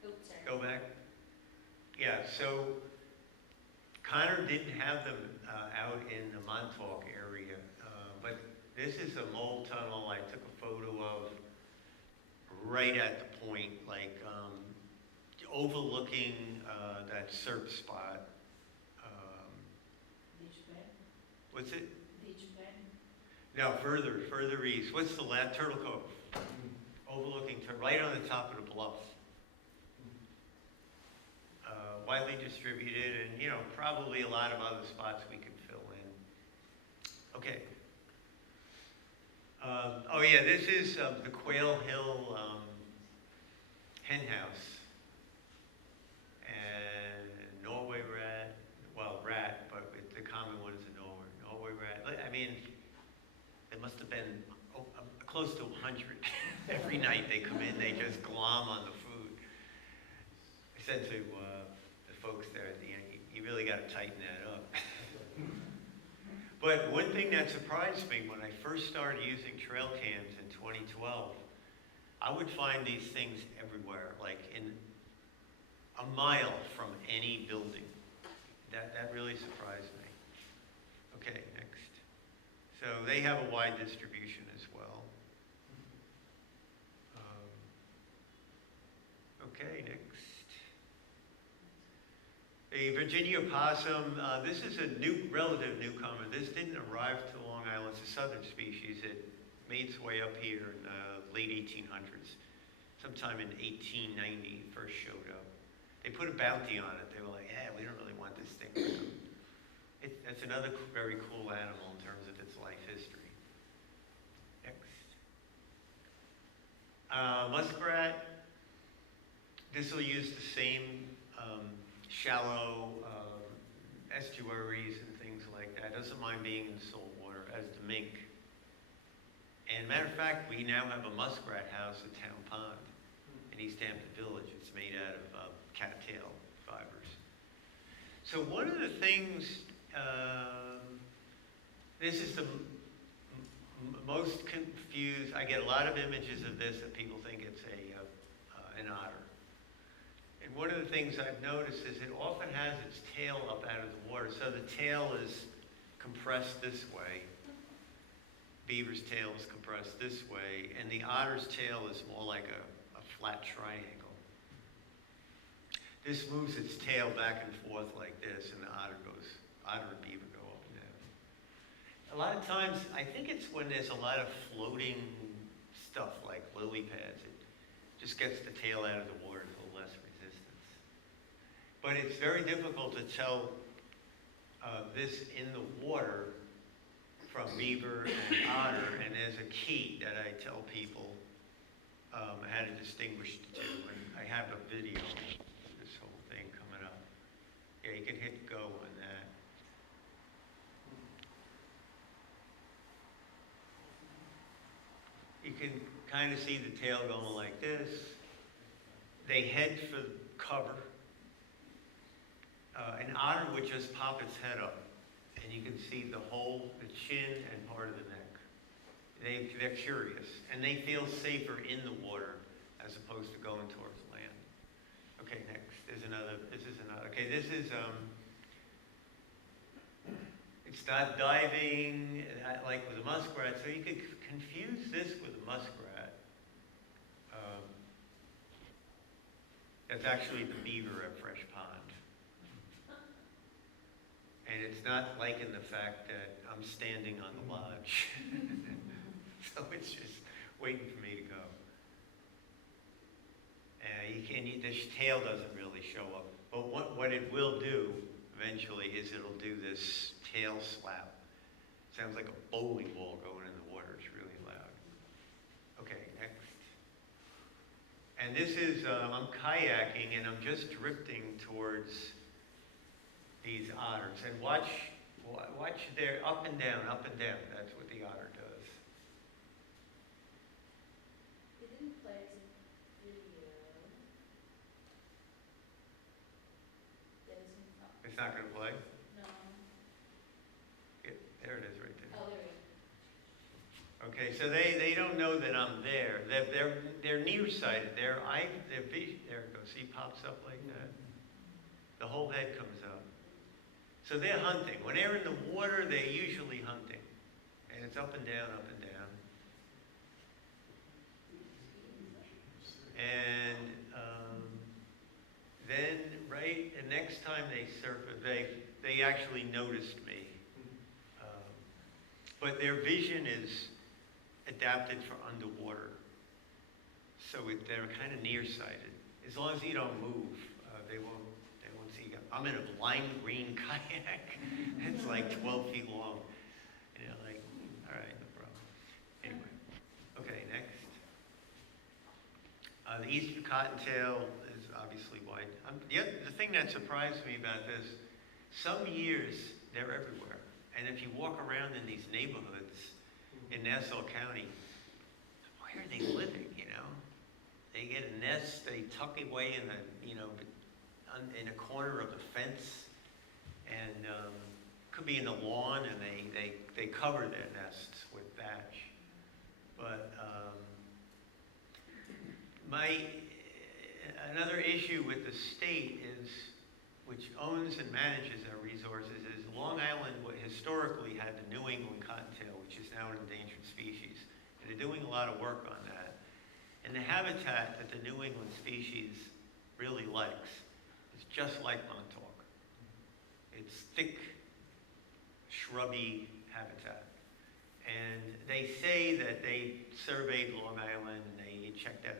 Oops, sorry. Go back. Yeah, so Connor didn't have them out in the Montauk area, but this is a mole tunnel I took a photo of right at the point, like overlooking that surf spot. Beach bed, What's it? beach bed. No, further east. What's the last? Turtle Cove. Overlooking, right on the top of the bluff. Widely distributed, and probably a lot of other spots we could fill in. Okay. Oh yeah, this is the Quail Hill hen house. And Norway rat, rat, but the common one is a Norway rat. I mean, there must have been close to 100. Every night they come in, they just glom on the food. I said to the folks there at the end, you really got to tighten that up. But one thing that surprised me when I first started using trail cams in 2012, I would find these things everywhere, like in a mile from any building. That really surprised me. Okay, next. So they have a wide distribution as well. Okay, next. The Virginia opossum, this is a relative newcomer. This didn't arrive to Long Island. It's a southern species. It made its way up here in the late 1800s. Sometime in 1890, it first showed up. They put a bounty on it. They were like, yeah, we don't really want this thing around. That's another very cool animal in terms of its life history. Next. Muskrat. This will use the same shallow estuaries and things like that. Doesn't mind being in salt water as the mink. And matter of fact, we now have a muskrat house at Town Pond in East Hampton Village. It's made out of cattail fibers. So one of the things, this is the most confused. I get a lot of images of this that people think it's an otter. And one of the things I've noticed is it often has its tail up out of the water. So the tail is compressed this way. Beaver's tail is compressed this way. And the otter's tail is more like a flat triangle. This moves its tail back and forth like this, and the otter and beaver go up and down. A lot of times, I think it's when there's a lot of floating stuff like lily pads. It just gets the tail out of the water, a little less resistance. But it's very difficult to tell this in the water from beaver and otter, and there's a key that I tell people how to distinguish the two. And I have a video of this whole thing coming up. Yeah, you can hit go on that. You can kind of see the tail going like this. They head for cover. An otter would just pop its head up, and you can see the chin and part of the neck. They're curious, and they feel safer in the water as opposed to going towards land. Okay, next. This is another. Okay, this is, it's not diving like with a muskrat, so you could confuse this with a muskrat. That's actually the beaver at Fresh Pond. And it's not liking the fact that I'm standing on the lodge. So it's just waiting for me to go. The tail doesn't really show up. But what it will do eventually is it'll do this tail slap. Sounds like a bowling ball going in the water. It's really loud. Okay, next. And this is, I'm kayaking and I'm just drifting towards these otters. And watch their up and down, up and down. That's what the otter does. It didn't play as a video. That isn't up. It's not going to play? No. There it is right there. Oh, there we go. Okay, so they don't know that I'm there. They're nearsighted. Their vision, there it goes. See, pops up like that. The whole head comes up. So they're hunting. When they're in the water, they're usually hunting. And it's up and down, up and down. And then, the next time they surfaced, they actually noticed me. But their vision is adapted for underwater. So they're kind of nearsighted. As long as you don't move, they won't see you. I'm in a lime green kayak. It's like 12 feet long. And you're like, all right, no problem. Anyway, okay, next. The eastern cottontail is obviously white. The thing that surprised me about this, some years they're everywhere. And if you walk around in these neighborhoods in Nassau County, where are they living, you know? They get a nest, they tuck away in a corner of the fence, and could be in the lawn, and they cover their nests with thatch. But another issue with the state is, which owns and manages our resources, is Long Island historically had the New England cottontail, which is now an endangered species. And they're doing a lot of work on that. And the habitat that the New England species really likes is just like Montauk. It's thick, shrubby habitat. And they say that they surveyed Long Island and they checked out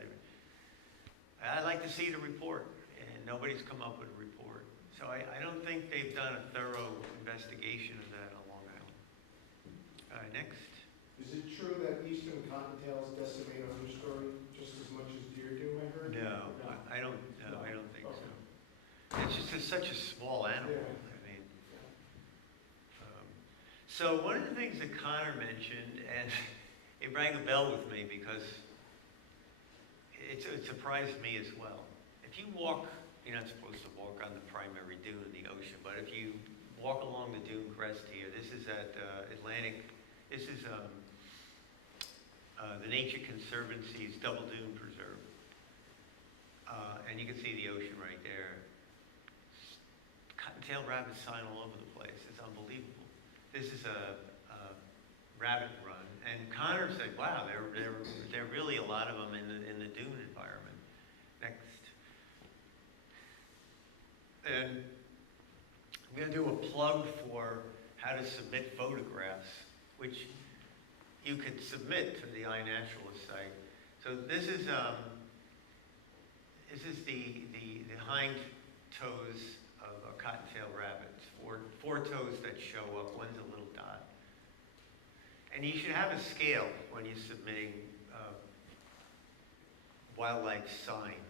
I'd like to see the report, and nobody's come up with a report. So I don't think they've done a thorough investigation of that on Long Island. Next. Is it true that eastern cottontails decimate understory just as much as deer do, I heard? No, I don't know. just such a small animal. Yeah. I mean, so one of the things that Connor mentioned, and it rang a bell with me because it surprised me as well. If you walk, you're not supposed to walk on the primary dune in the ocean, but if you walk along the dune crest here, this is at Atlantic, this is the Nature Conservancy's Double Dune Preserve. And you can see the ocean right there. Cottontail rabbits sign all over the place. It's unbelievable. This is a rabbit run. And Connor said, wow, there are really a lot of them in the dune environment. Next. And I'm going to do a plug for how to submit photographs, which you could submit to the iNaturalist site. So this is the hind toes of a cottontail rabbit. Four toes that show up. One's a little dot. And you should have a scale when you're submitting wildlife sign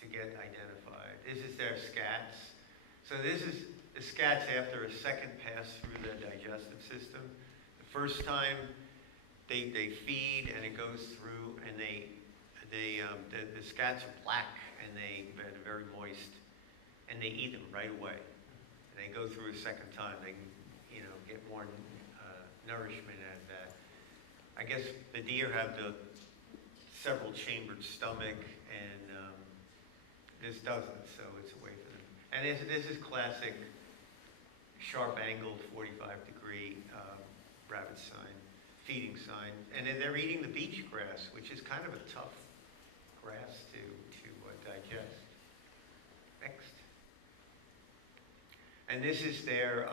to get identified. This is their scats. So this is the scats after a second pass through the digestive system. The first time they feed and it goes through, and the scats are black and they're very moist, and they eat them right away. And they go through a second time. They get more nourishment out of that. I guess the deer have the several chambered stomach, and this doesn't, so it's a way for them. And this is classic sharp angled 45-degree rabbit sign, feeding sign. And then they're eating the beach grass, which is kind of a tough grass to digest. Next. And this is their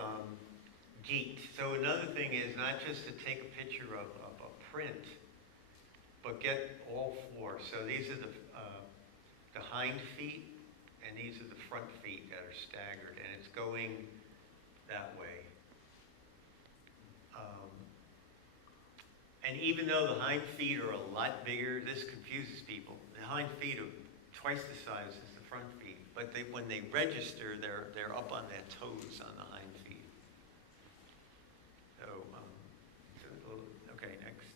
geet. So another thing is not just to take a picture of a print, but get all four. So these are the hind feet, and these are the front feet that are staggered, and it's going that way. And even though the hind feet are a lot bigger, this confuses people. The hind feet are twice the size as the front feet, but when they register, they're up on their toes on the hind feet. So, okay, next.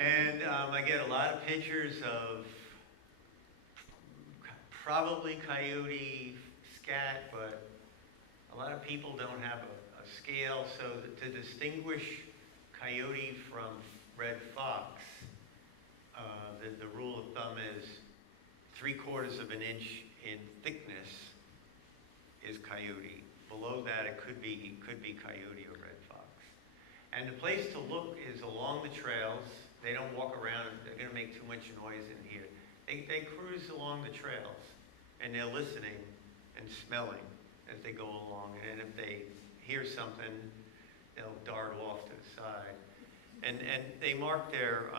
And I get a lot of pictures of probably coyote, scat, but a lot of people don't have a scale. So to distinguish coyote from red fox, the rule of thumb is 3/4 of an inch in thickness is coyote. Below that, it could be coyote or red fox. And the place to look is along the trails. They don't walk around. They're going to make too much noise in here. They cruise along the trails, and they're listening and smelling as they go along. And if they hear something, they'll dart off to the side. And they mark their,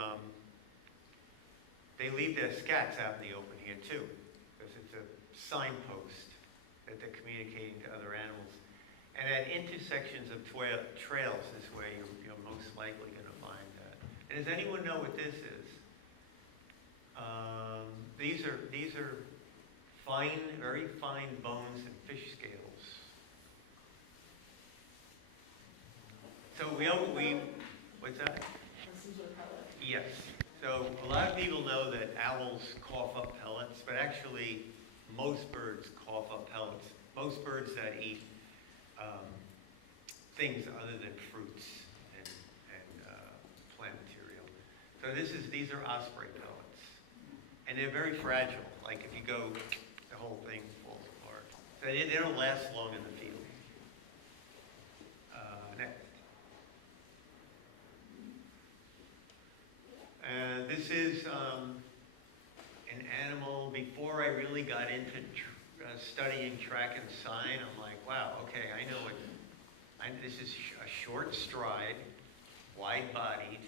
they leave their scats out in the open here too, because it's a signpost that they're communicating to other animals. And at intersections of trails is where you're most likely going to find that. And does anyone know what this is? These are fine, very fine bones and fish scales. So what's that? Yes. So a lot of people know that owls cough up pellets, but actually most birds cough up pellets. Most birds that eat things other than fruits and plant material. So these are osprey pellets, and they're very fragile. Like if you go, the whole thing falls apart. So they don't last long in the field. Next. This is an animal. Before I really got into studying track and sign, I'm like, wow, okay, I know it. This is a short stride, wide-bodied,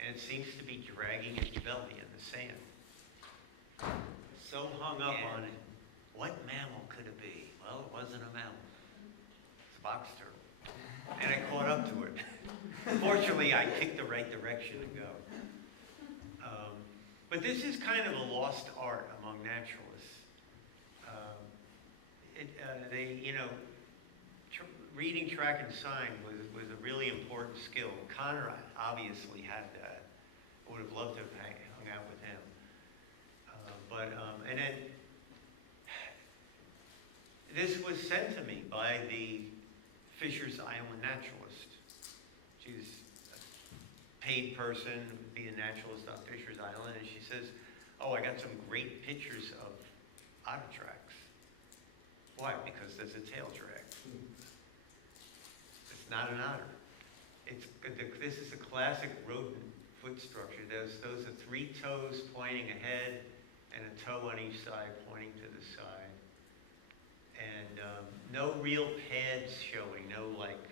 and it seems to be dragging its belly in the sand. So hung up on it. What mammal could it be? Well, it wasn't a mammal. It's a box turtle. And I caught up to it. Fortunately, I picked the right direction to go. But this is kind of a lost art among naturalists. Reading track and sign was a really important skill. Connor obviously had that. I would have loved to have hung out with him. And then this was sent to me by the Fisher's Island naturalist. She's a paid person, be a naturalist on Fisher's Island, and she says, "Oh, I got some great pictures of otter tracks." Why? Because there's a tail drag. It's not an otter. This is a classic rodent foot structure. Those are 3 toes pointing ahead and a toe on each side pointing to the side. And no real pads showing, no like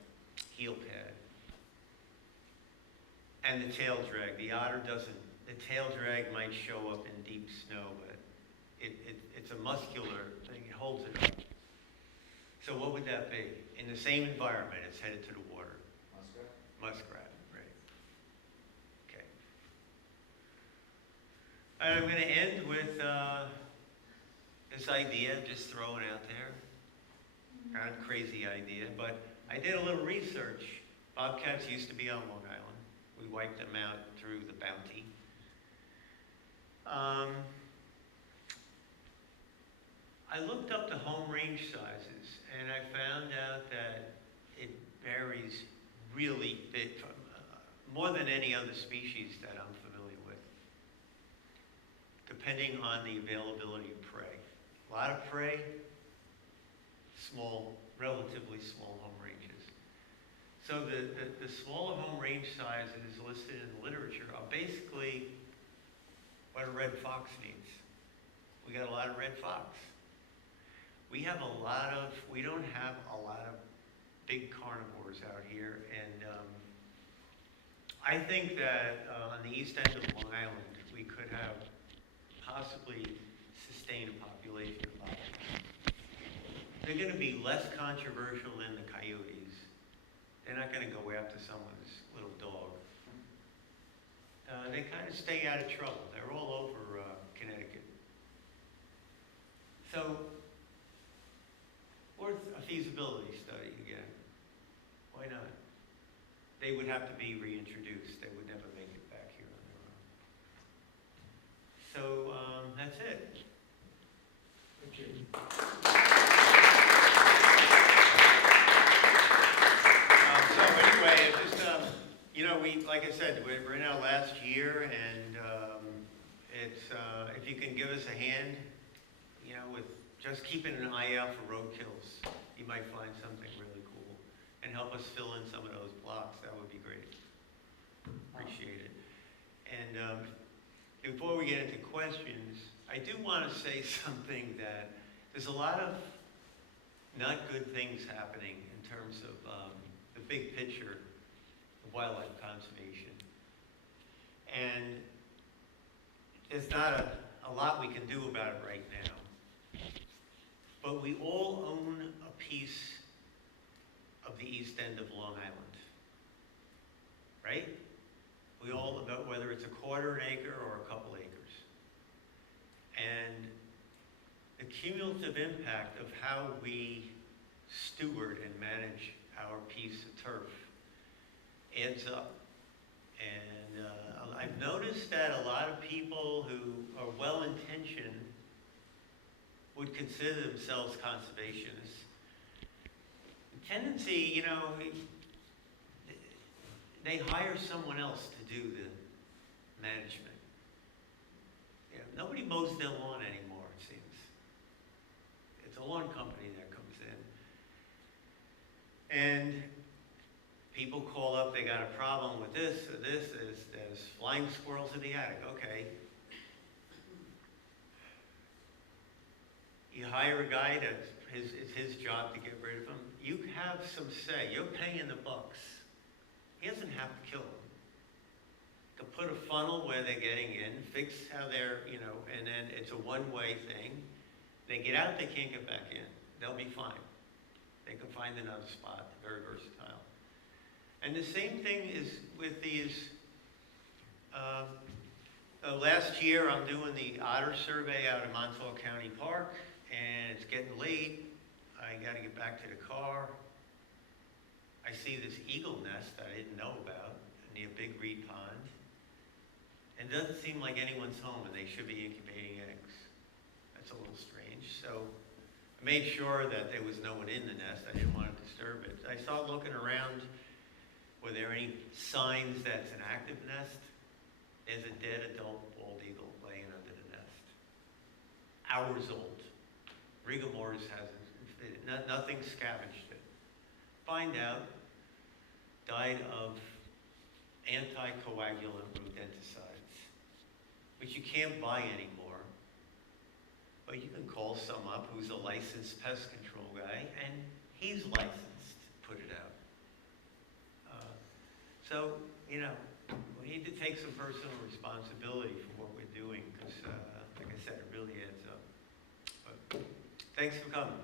heel pad. And the tail drag. The otter doesn't. The tail drag might show up in deep snow, but it's a muscular thing. It holds it up. So what would that be? In the same environment, it's headed to the water. Muskrat? Muskrat, right. Okay. And I'm going to end with this idea, just throwing out there. Kind of crazy idea, but I did a little research. Bobcats used to be on Long Island. We wiped them out through the bounty. I looked up the home range sizes, and I found out that it varies really big, from, more than any other species that I'm familiar with, depending on the availability of prey. A lot of prey, small, relatively small home ranges. So the smaller home range sizes listed in the literature are basically what a red fox needs. We got a lot of red fox. We don't have a lot of big carnivores out here, and I think that on the east end of Long Island, we could have possibly sustained a population of bobcats. They're going to be less controversial than the coyotes. They're not going to go after someone's little dog. They kind of stay out of trouble. They're all over Connecticut. So, worth a feasibility study again. Why not? They would have to be reintroduced. They would never make it back here on their own. So, that's it. Thank you. So anyway, just, like I said, we're in our last year, and if you can give us a hand, with just keeping an eye out for roadkills, you might find something really cool, and help us fill in some of those blocks. That would be great. Appreciate it. And before we get into questions, I do want to say something that there's a lot of not good things happening in terms of the big picture of wildlife conservation. And there's not a lot we can do about it right now. But we all own a piece of the east end of Long Island, right? We all, whether it's a quarter an acre or a couple acres. And the cumulative impact of how we steward and manage our piece of turf adds up. And I've noticed that a lot of people who are well-intentioned would consider themselves conservationists. The tendency, they hire someone else to do the management. Nobody mows their lawn anymore, it seems. It's a lawn company that comes in. And people call up, they got a problem with this or this, there's flying squirrels in the attic. Okay. You hire a guy that it's his job to get rid of them. You have some say. You're paying the bucks. He doesn't have to kill them. To put a funnel where they're getting in, fix how they're, and then it's a one-way thing. They get out, they can't get back in. They'll be fine. They can find another spot. Very versatile. And the same thing is with these Last year, I'm doing the otter survey out of Montauk County Park, and it's getting late. I gotta get back to the car. I see this eagle nest I didn't know about near Big Reed Pond. And it doesn't seem like anyone's home, and they should be incubating eggs. That's a little strange. So I made sure that there was no one in the nest. I didn't want to disturb it. I started looking around. Were there any signs that it's an active nest? There's a dead adult bald eagle laying under the nest. Hours old. Rigor mortis hasn't, nothing scavenged it. Find out, died of anticoagulant rodenticides, which you can't buy anymore. But you can call some up who's a licensed pest control guy, and he's licensed to put it out. So, you know, we need to take some personal responsibility for what we're doing, because, like I said, it really adds up. But thanks for coming.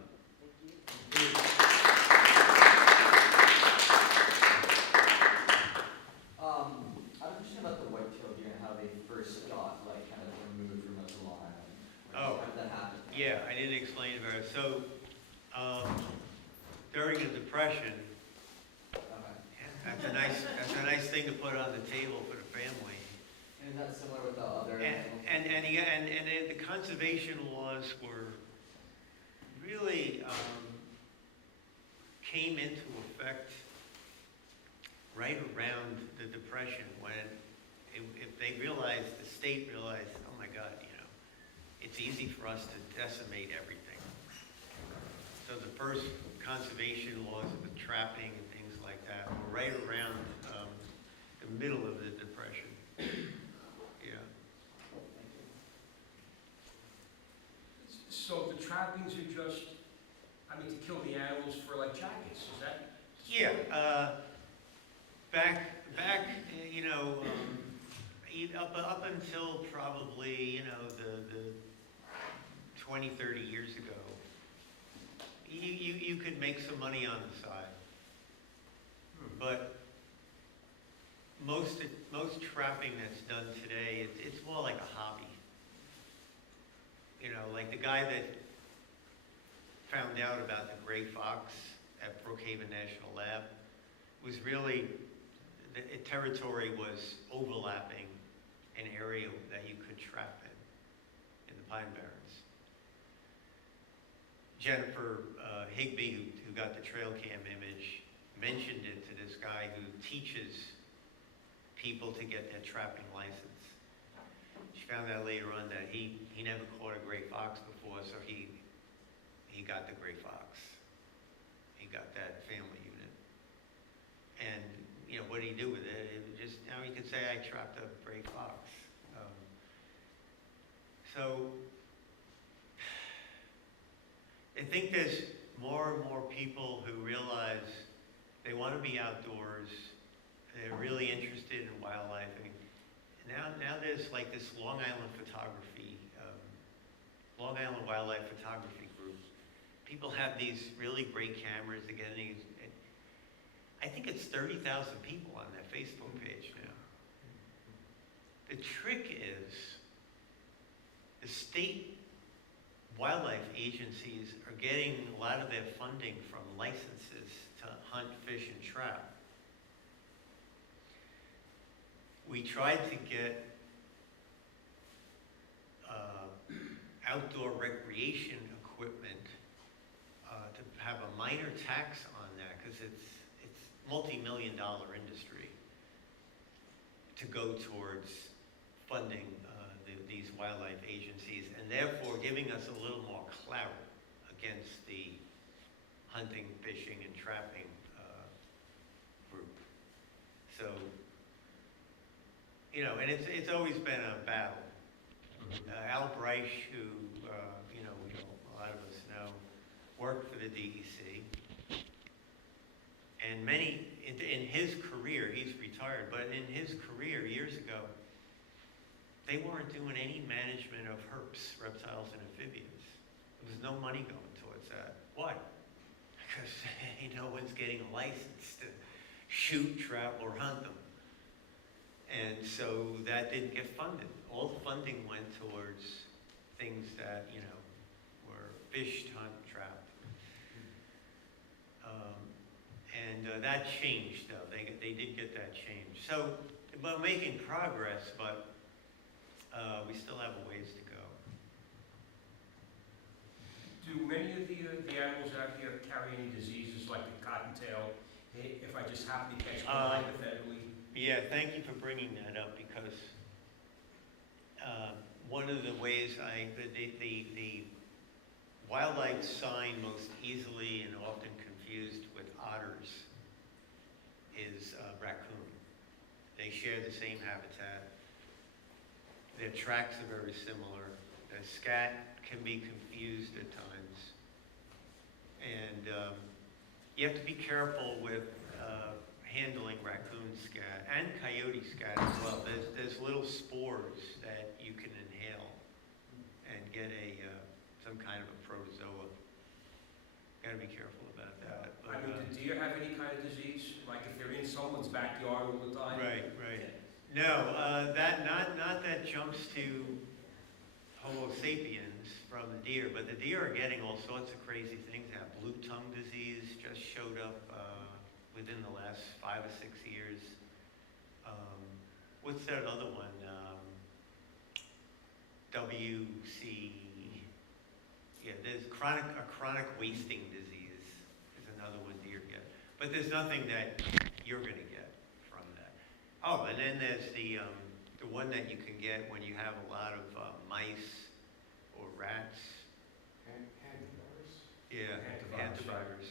I'm interested about the white-tailed deer and how they first got, like, kind of removed from the Long Island. Oh. How did that happen? Yeah, I didn't explain it very well. So, during the Depression, Okay. that's a nice thing to put on the table for the family. And is that similar with the other animals? And the conservation laws were really came into effect right around the Depression, when if they realized, the state realized, oh my God, you know, it's easy for us to decimate everything. So the first conservation laws of the trapping and things like that were right around the middle of the Depression. Yeah. So the trappings are just, I mean, to kill the animals for like jackets, is that? Yeah, back, you know, up until probably, you know, the 20, 30 years ago, you could make some money on the side. But most trapping that's done today, it's more like a hobby. You know, like the guy that found out about the gray fox at Brookhaven National Lab was really, the territory was overlapping an area that you could trap in the Pine Barrens. Jennifer Higbee, who got the trail cam image, mentioned it to this guy who teaches people to get their trapping license. She found out later on that he never caught a gray fox before, so he got the gray fox. He got that family unit. And, you know, what did he do with it? It was just, now he could say, I trapped a gray fox. So, I think there's more and more people who realize they want to be outdoors. They're really interested in wildlife. I mean, now there's like this Long Island photography, Long Island wildlife photography group. People have these really great cameras. They're getting, I think it's 30,000 people on their Facebook page now. The trick is the state wildlife agencies are getting a lot of their funding from licenses to hunt, fish, and trap. We tried to get outdoor recreation equipment to have a minor tax on that, because it's multi-million-dollar industry to go towards funding these wildlife agencies, and therefore giving us a little more clout against the hunting, fishing, and trapping group. So, you know, and it's always been a battle. Al Breich, who, you know, a lot of us know, worked for the DEC. And many, in his career, he's retired, but in his career years ago, they weren't doing any management of herps, reptiles and amphibians. There was no money going towards that. Why? Because no one's getting a license to shoot, trap, or hunt them. And so that didn't get funded. All the funding went towards things that, you know, were fish, hunt, trap. That changed though, they did get that changed. So, but making progress, but we still have a ways to go. Do many of the animals out here carry any diseases like the cottontail? If I just happen to catch one hypothetically? Yeah, thank you for bringing that up because one of the ways the wildlife sign most easily and often confused with otters is raccoon. They share the same habitat. Their tracks are very similar. The scat can be confused at times. And you have to be careful with handling raccoon scat and coyote scat as well. There's little spores that you can inhale and get some kind of a protozoa. Gotta be careful about that. I mean, do deer have any kind of disease? Like if they're in someone's backyard all the time? Right. No, not that jumps to Homo sapiens from the deer, but the deer are getting all sorts of crazy things. Have blue tongue disease just showed up within the last 5 or 6 years. What's that other one? WC. Yeah, there's a chronic wasting disease is another one deer get. But there's nothing that you're going to get from that. Oh, and then there's the one that you can get when you have a lot of mice or rats. Hantavirus? Yeah, Hantavirus. hantavirus.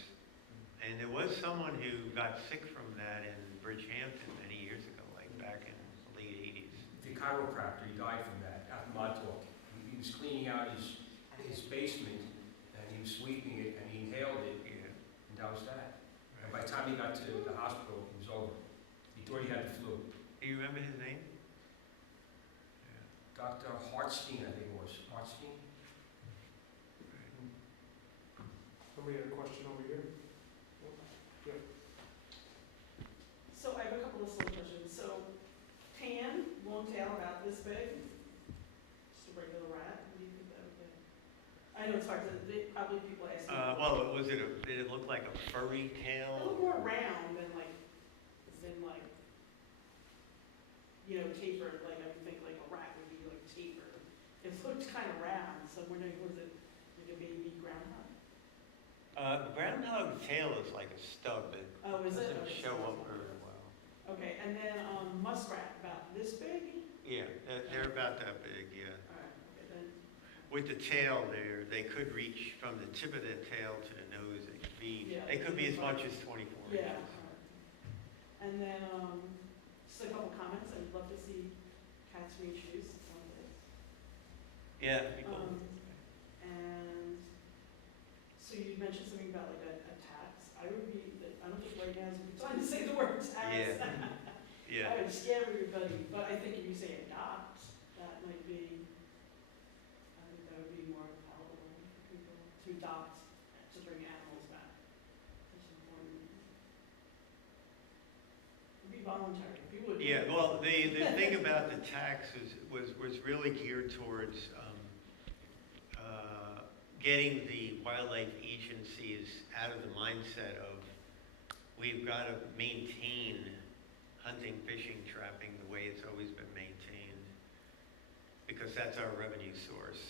And there was someone who got sick from that in Bridgehampton many years ago, like back in the late 80s. The chiropractor, he died from that out in Montauk. He was cleaning out his basement and he was sweeping it and he inhaled it Yeah. and that was that. And by the time he got to the hospital, it was over. He thought he had the flu. Do you remember his name? Dr. Hartstein, I think it was. Hartstein? Somebody had a question over here? Yeah. So I have a couple of silly questions. So tan, long tail, about this big, just a regular rat. What do you think that would be? I know it's hard to, probably people ask. Well, did it look like a furry A tail? little more round than like, as in like, you know, tapered, like I would think like a rat would be like tapered. It looked kind of round, so I'm wondering, was it like a baby groundhog? The groundhog tail is like a stub. It Oh, is it? doesn't Okay, show so up it's not- very well. Okay, and then muskrat, about this big? Yeah, they're about that big, yeah. All right, okay, then, With the tail there, they could reach from the tip of the tail to the nose. They could be as much as 24 yeah. inches. All right. And then, just a couple comments. I'd love to see cats reintroduced at some place. Yeah, people. And so you mentioned something about like a tax. I don't think right now is a good time to say the word tax. Yeah. I would scare everybody, but I think if you say adopt, that might be, I think that would be more palatable for people to adopt, to bring animals back. That's important. It'd be voluntary. People would. Yeah, well, the thing about the tax was really geared towards getting the wildlife agencies out of the mindset of we've got to maintain hunting, fishing, trapping the way it's always been maintained because that's our revenue source.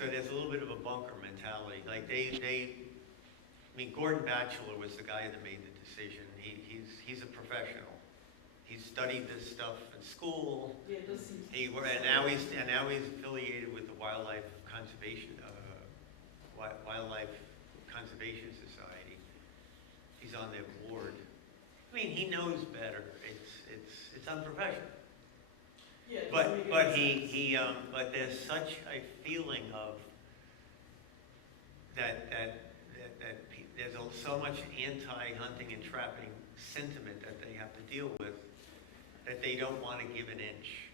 So there's a little bit of a bunker mentality. Like Gordon Batchelor was the guy that made the decision. He's a professional. He studied this stuff in school. Yeah, it does seem. And now he's affiliated with the Wildlife Conservation Society. He's on their board. I mean, he knows better. It's unprofessional. Yeah, it But doesn't make but any sense. but there's such a feeling of that there's so much anti-hunting and trapping sentiment that they have to deal with that they don't want to give an inch,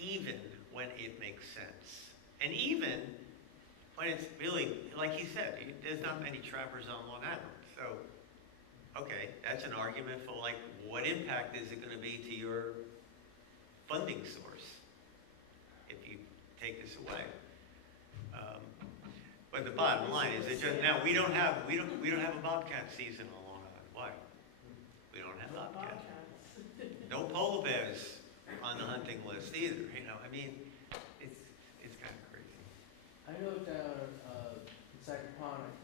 even when it makes sense, and even when it's really like he said, there's not many trappers on Long Island, so. Okay, that's an argument for like, what impact is it going to be to your funding source if you take this away. But the bottom line is, it just, now, we don't have a bobcat season on Long Island. Why? We don't have bobcats. No polar bears on the hunting list either, you know, I mean, it's kind of crazy. I know down in Sacaponic,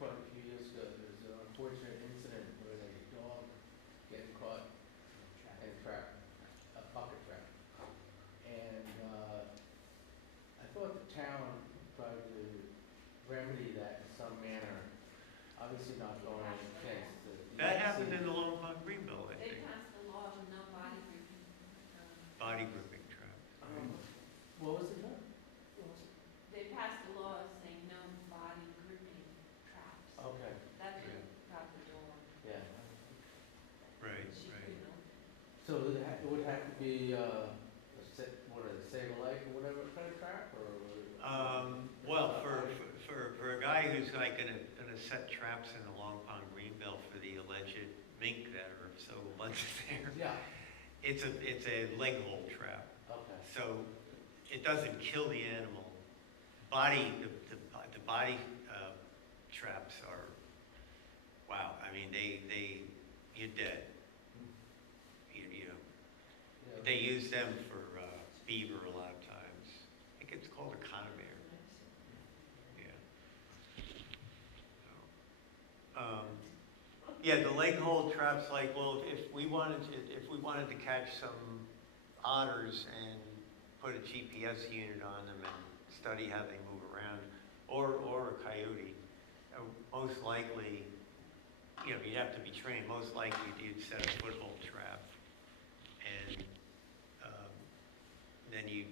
quite a few years ago, there was an unfortunate incident where a dog getting caught in a trap, a pocket trap. And I thought the town tried to remedy that in some manner, obviously not going against the. That happened in the Long Pond Greenbelt, I They think. passed the law of no body grouping. Body grouping trap. What was it done? They passed the law saying no body grouping traps. Okay, That's what got the door. yeah. Right, She right. couldn't open it. So it would have to be, what is it, save a life or whatever kind of trap, or? Well, for a guy who's like gonna set traps in the Long Pond Greenbelt for the alleged mink that are so abundant there, Yeah, it's a leg hold trap. okay. So it doesn't kill the animal. The body traps are, wow, I mean, you're dead. You know, Yeah. they use them for beaver a lot of times. I think it's called a conamere. Yeah. So, yeah, the leg hold traps, like, well, if we wanted to catch some otters and put a GPS unit on them and study how they move around, or a coyote, most likely, you know, you'd have to be trained. Most likely, you'd set a foothold trap, and then you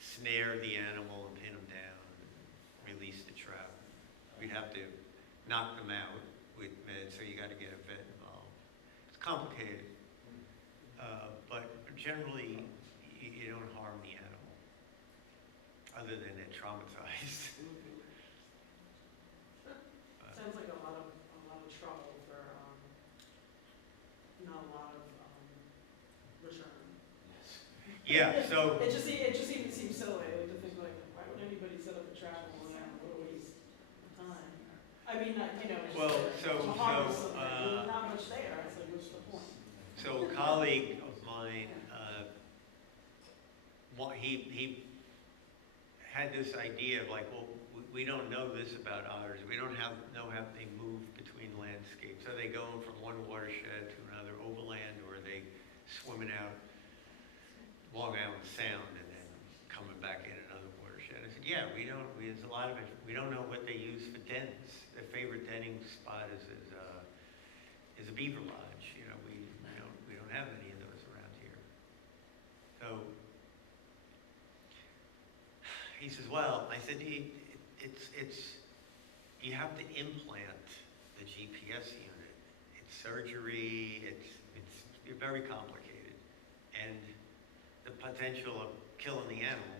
snare the animal and pin them down, and release the trap. We'd have to knock them out with meds, so you got to get a vet involved. It's complicated, but generally, you don't harm the animal, other than they're traumatized. Sounds like a lot of trouble for, not a lot of, return. Yeah, so, It just even seems silly, like, to think like, why would anybody set up a trap on land, what a waste of time. I mean, you know, it's well, just to harvest something, so, there's not much there, it's like, what's the point? So a colleague of mine, he had this idea of like, well, we don't know this about otters. We don't know how they move between landscapes. Are they going from one watershed to another overland, or are they swimming out Long Island Sound and then coming back in another watershed? I said, yeah, there's a lot of it. We don't know what they use for dens. Their favorite denning spot is a beaver lodge. You know, we don't have any of those around here. So he says, well, I said, you have to implant the GPS unit. It's surgery. It's very complicated, and the potential of killing the animal.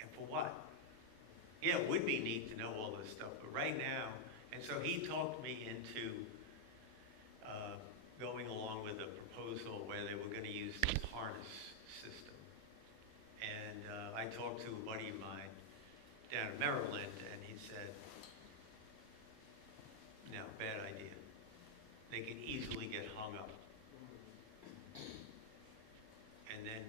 And for what? Yeah, it would be neat to know all this stuff, but right now, and so he talked me into going along with a proposal where they were going to use this harness system. And I talked to a buddy of mine down in Maryland, and he said, no, bad idea. They could easily get hung up. And then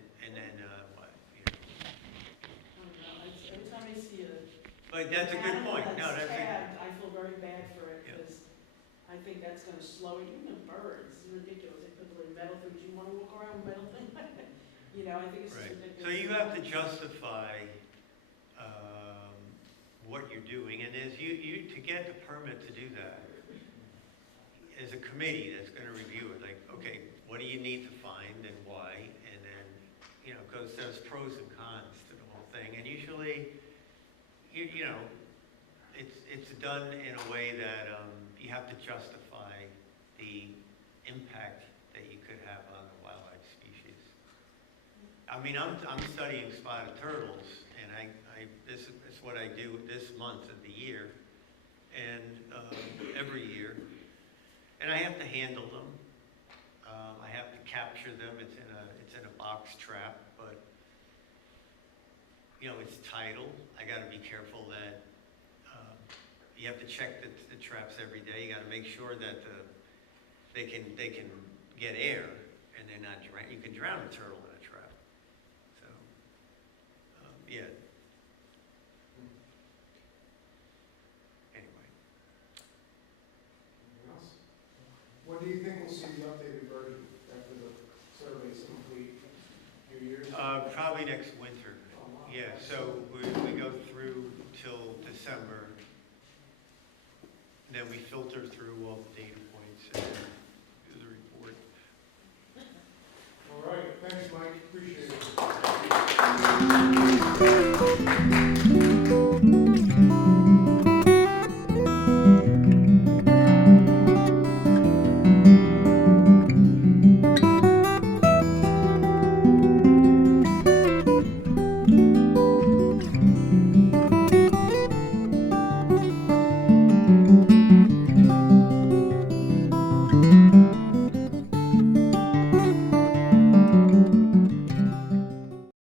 what? You know. I don't know, every time I see But that's a good point. No, that's that's a, tagged, I feel very bad for it, Yeah. because I think that's gonna slow it, even the birds, it's ridiculous, they put the metal things, you wanna walk around with metal things? You know, I think it's just right. ridiculous. So you have to justify what you're doing, and as you to get the permit to do that, as a committee that's going to review it, like, okay, what do you need to find and why, and then, you know, because there's pros and cons to the whole thing, and usually, you know, it's done in a way that you have to justify the impact that you could have on the wildlife species. I mean, I'm studying spotted turtles, and this is what I do this month of the year, and every year, and I have to handle them. I have to capture capture them. It's in a box trap, but, you know, it's tidal. I gotta be careful that, you have to check the traps every day. You gotta make sure that they can get air and they're not you can drown a turtle in a trap. So, yeah. Anyway. Anything else? When do you think we'll see the updated version after the survey's complete? Few years? Probably next winter. Oh, wow. Yeah, so we go through till December. Then we filter through all the data points and